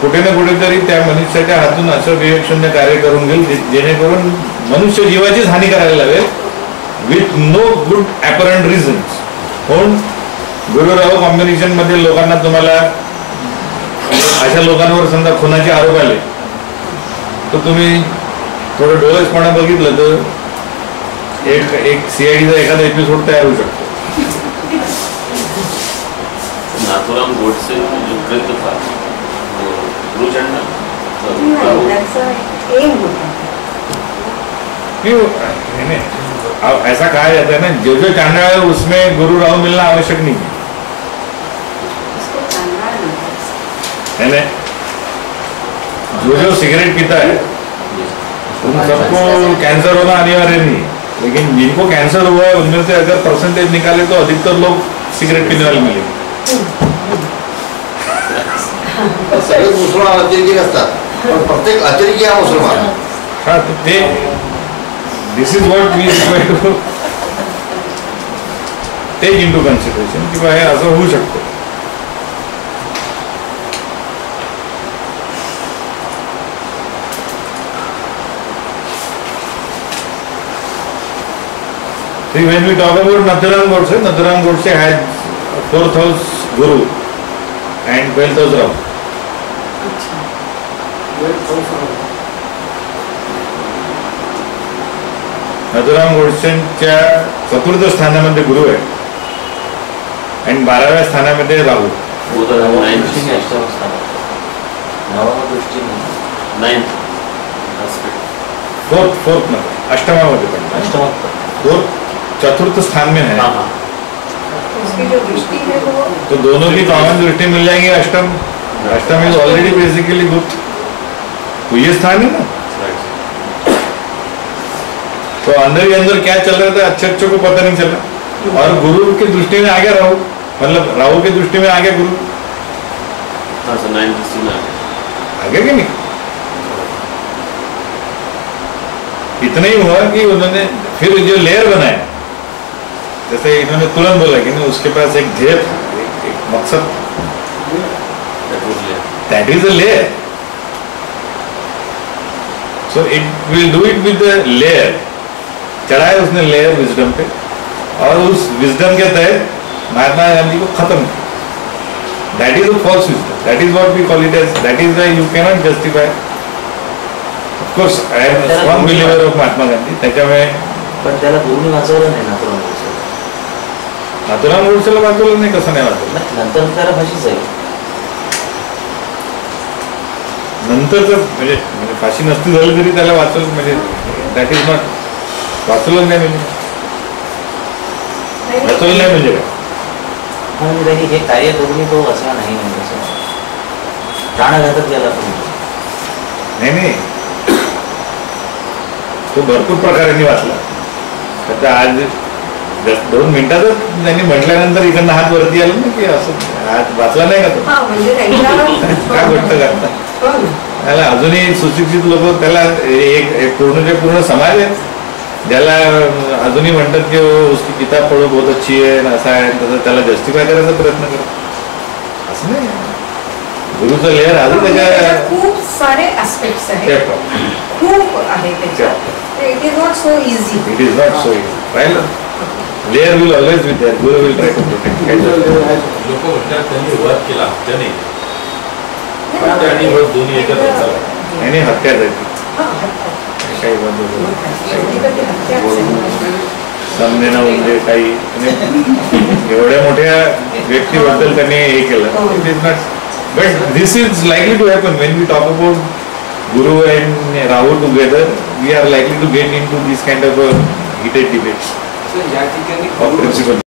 कुठे ना कुठेतरी त्या मनुष्याच्या हातून असं विवेकशून्य कार्य करून घेईल जेणेकरून मनुष्य जीवाचीच हानी करायला लागेल with no good apparent reasons. म्हणून गुरु राहू कॉम्बिनेशन मध्ये लोकांना, तुम्हाला अशा लोकांवर समजा खुनाचे आरोप आले तर तुम्ही थोडं डोळसपणा बघितलं तर एक सीआयडीचा एखादा एपिसोड तयार होऊ शकतो. नाथुराम गोडसे जो कृत्य था गुरु चंडा ऐसा कहा जाता है ना, जो जो चांडा है उसमें गुरु राहु मिलना आवश्यक नहीं है. जो जो सिगरेट पीता है उन सबको कैंसर होना अनिवार्य नहीं, लेकिन जिनको कैंसर हुआ है उनमें से अगर परसेंटेज निकाले तो अधिकतर लोग सिगरेट पीने वाले मिले. सगळे मुसलमान अतिरेकी नसतात, पण प्रत्येक अतिरेकी हा मुसलमान. हा, ते this is what we to take into consideration की हे असं होऊ शकतं. See, when we talk about Nathuram Godse had 4th house Guru and 12th house Rahu. Nathuram Godseच्या 4th स्थानामध्ये गुरु आहे आणि 12व्या स्थानामध्ये राहू. फोर्थ मध्ये अष्टमामध्ये पण फोर्थ चतुर्थ स्थान में है. उसकी जो दृष्टि है वो तो दोनों की कॉमन दृष्टि मिल जाएंगी. अष्टम इज ऑलरेडी बेसिकली गुड, तो ये स्थान है ना. तो अंदर ही अंदर क्या चल रहा था अच्छे को पता नहीं चला, और गुरु की दृष्टि में आ गया राहु, मतलब राहु की दृष्टि में आ गया गुरु. आगे कि नहीं, इतना ही हुआ कि उन्होंने फिर जो लेयर बनाया, जैसे इन्होंने तुरंत बोला कि नहीं, उसके पास एक ध्येय था, एक मकसद, that is a layer. So it will do it विद द लेयर. चढ़ाया उसने लेयर विजडम पे, और उस विजडम के तहत महात्मा गांधी को खत्म किया. That is a false wisdom. That is what we call it as. That is why you cannot justify. Of course I am a strong believer of Mahatma Gandhi. त्याच्यामुळे पण त्याला गुरुने वाचवलं नाही नाथुराम गोडसे. नाथुराम गोडसेला वाचवलं नाही, कसं नाही वाचवलं? नंतर त्याला फाशीच आहे. नंतरच म्हणजे फाशी नसती झाली तरी त्याला वाचवलं, म्हणजे दॅट इज नॉट वाचवलं नाही, म्हणजे वाचवलं नाही म्हणजे काय? म्हणजे त्यांनी हे कार्य करूनही तो वाचला नाही, म्हणजे प्राणघातक गेला. पण नाही, तो भरपूर प्रकारांनी वाचला. आता आज 2 मिनिटातच त्यांनी म्हटल्यानंतर इकडनं हात वरती आला ना की असं हात वाचला नाही का तो? काय गोष्ट करता. त्याला अजूनही सुशिक्षित लोक, त्याला एक पूर्णच्या पूर्ण समाज आहे ज्याला अजूनही म्हणतात की उसकी किताब पढो बहुत अच्छी आहे, असा आहे तसं, त्याला जस्टिफाय करायचा प्रयत्न करतात. असं नाही, गुरुचं लेअर अजून त्याच्या खूप सारे ऍस्पेक्ट्स आहेत, खूप आहे त्याच्यात. It is not so easy. It is not so easy. राहिलं layer will always with there. Guru will try to protect. लोक म्हणतात त्यांनी वध केला, हत्या नाही. हत्या आणि वध दोन्ही याच्यात होतात. आणि हत्या जायची काही समजेना म्हणजे काही एवढ्या मोठ्या व्यक्तीबद्दल त्यांनी हे केलं. It is not. But this is likely to happen when we talk about Guru and Rahu together. We are likely to get into this kind of heated debates या ठिकाणी of principle.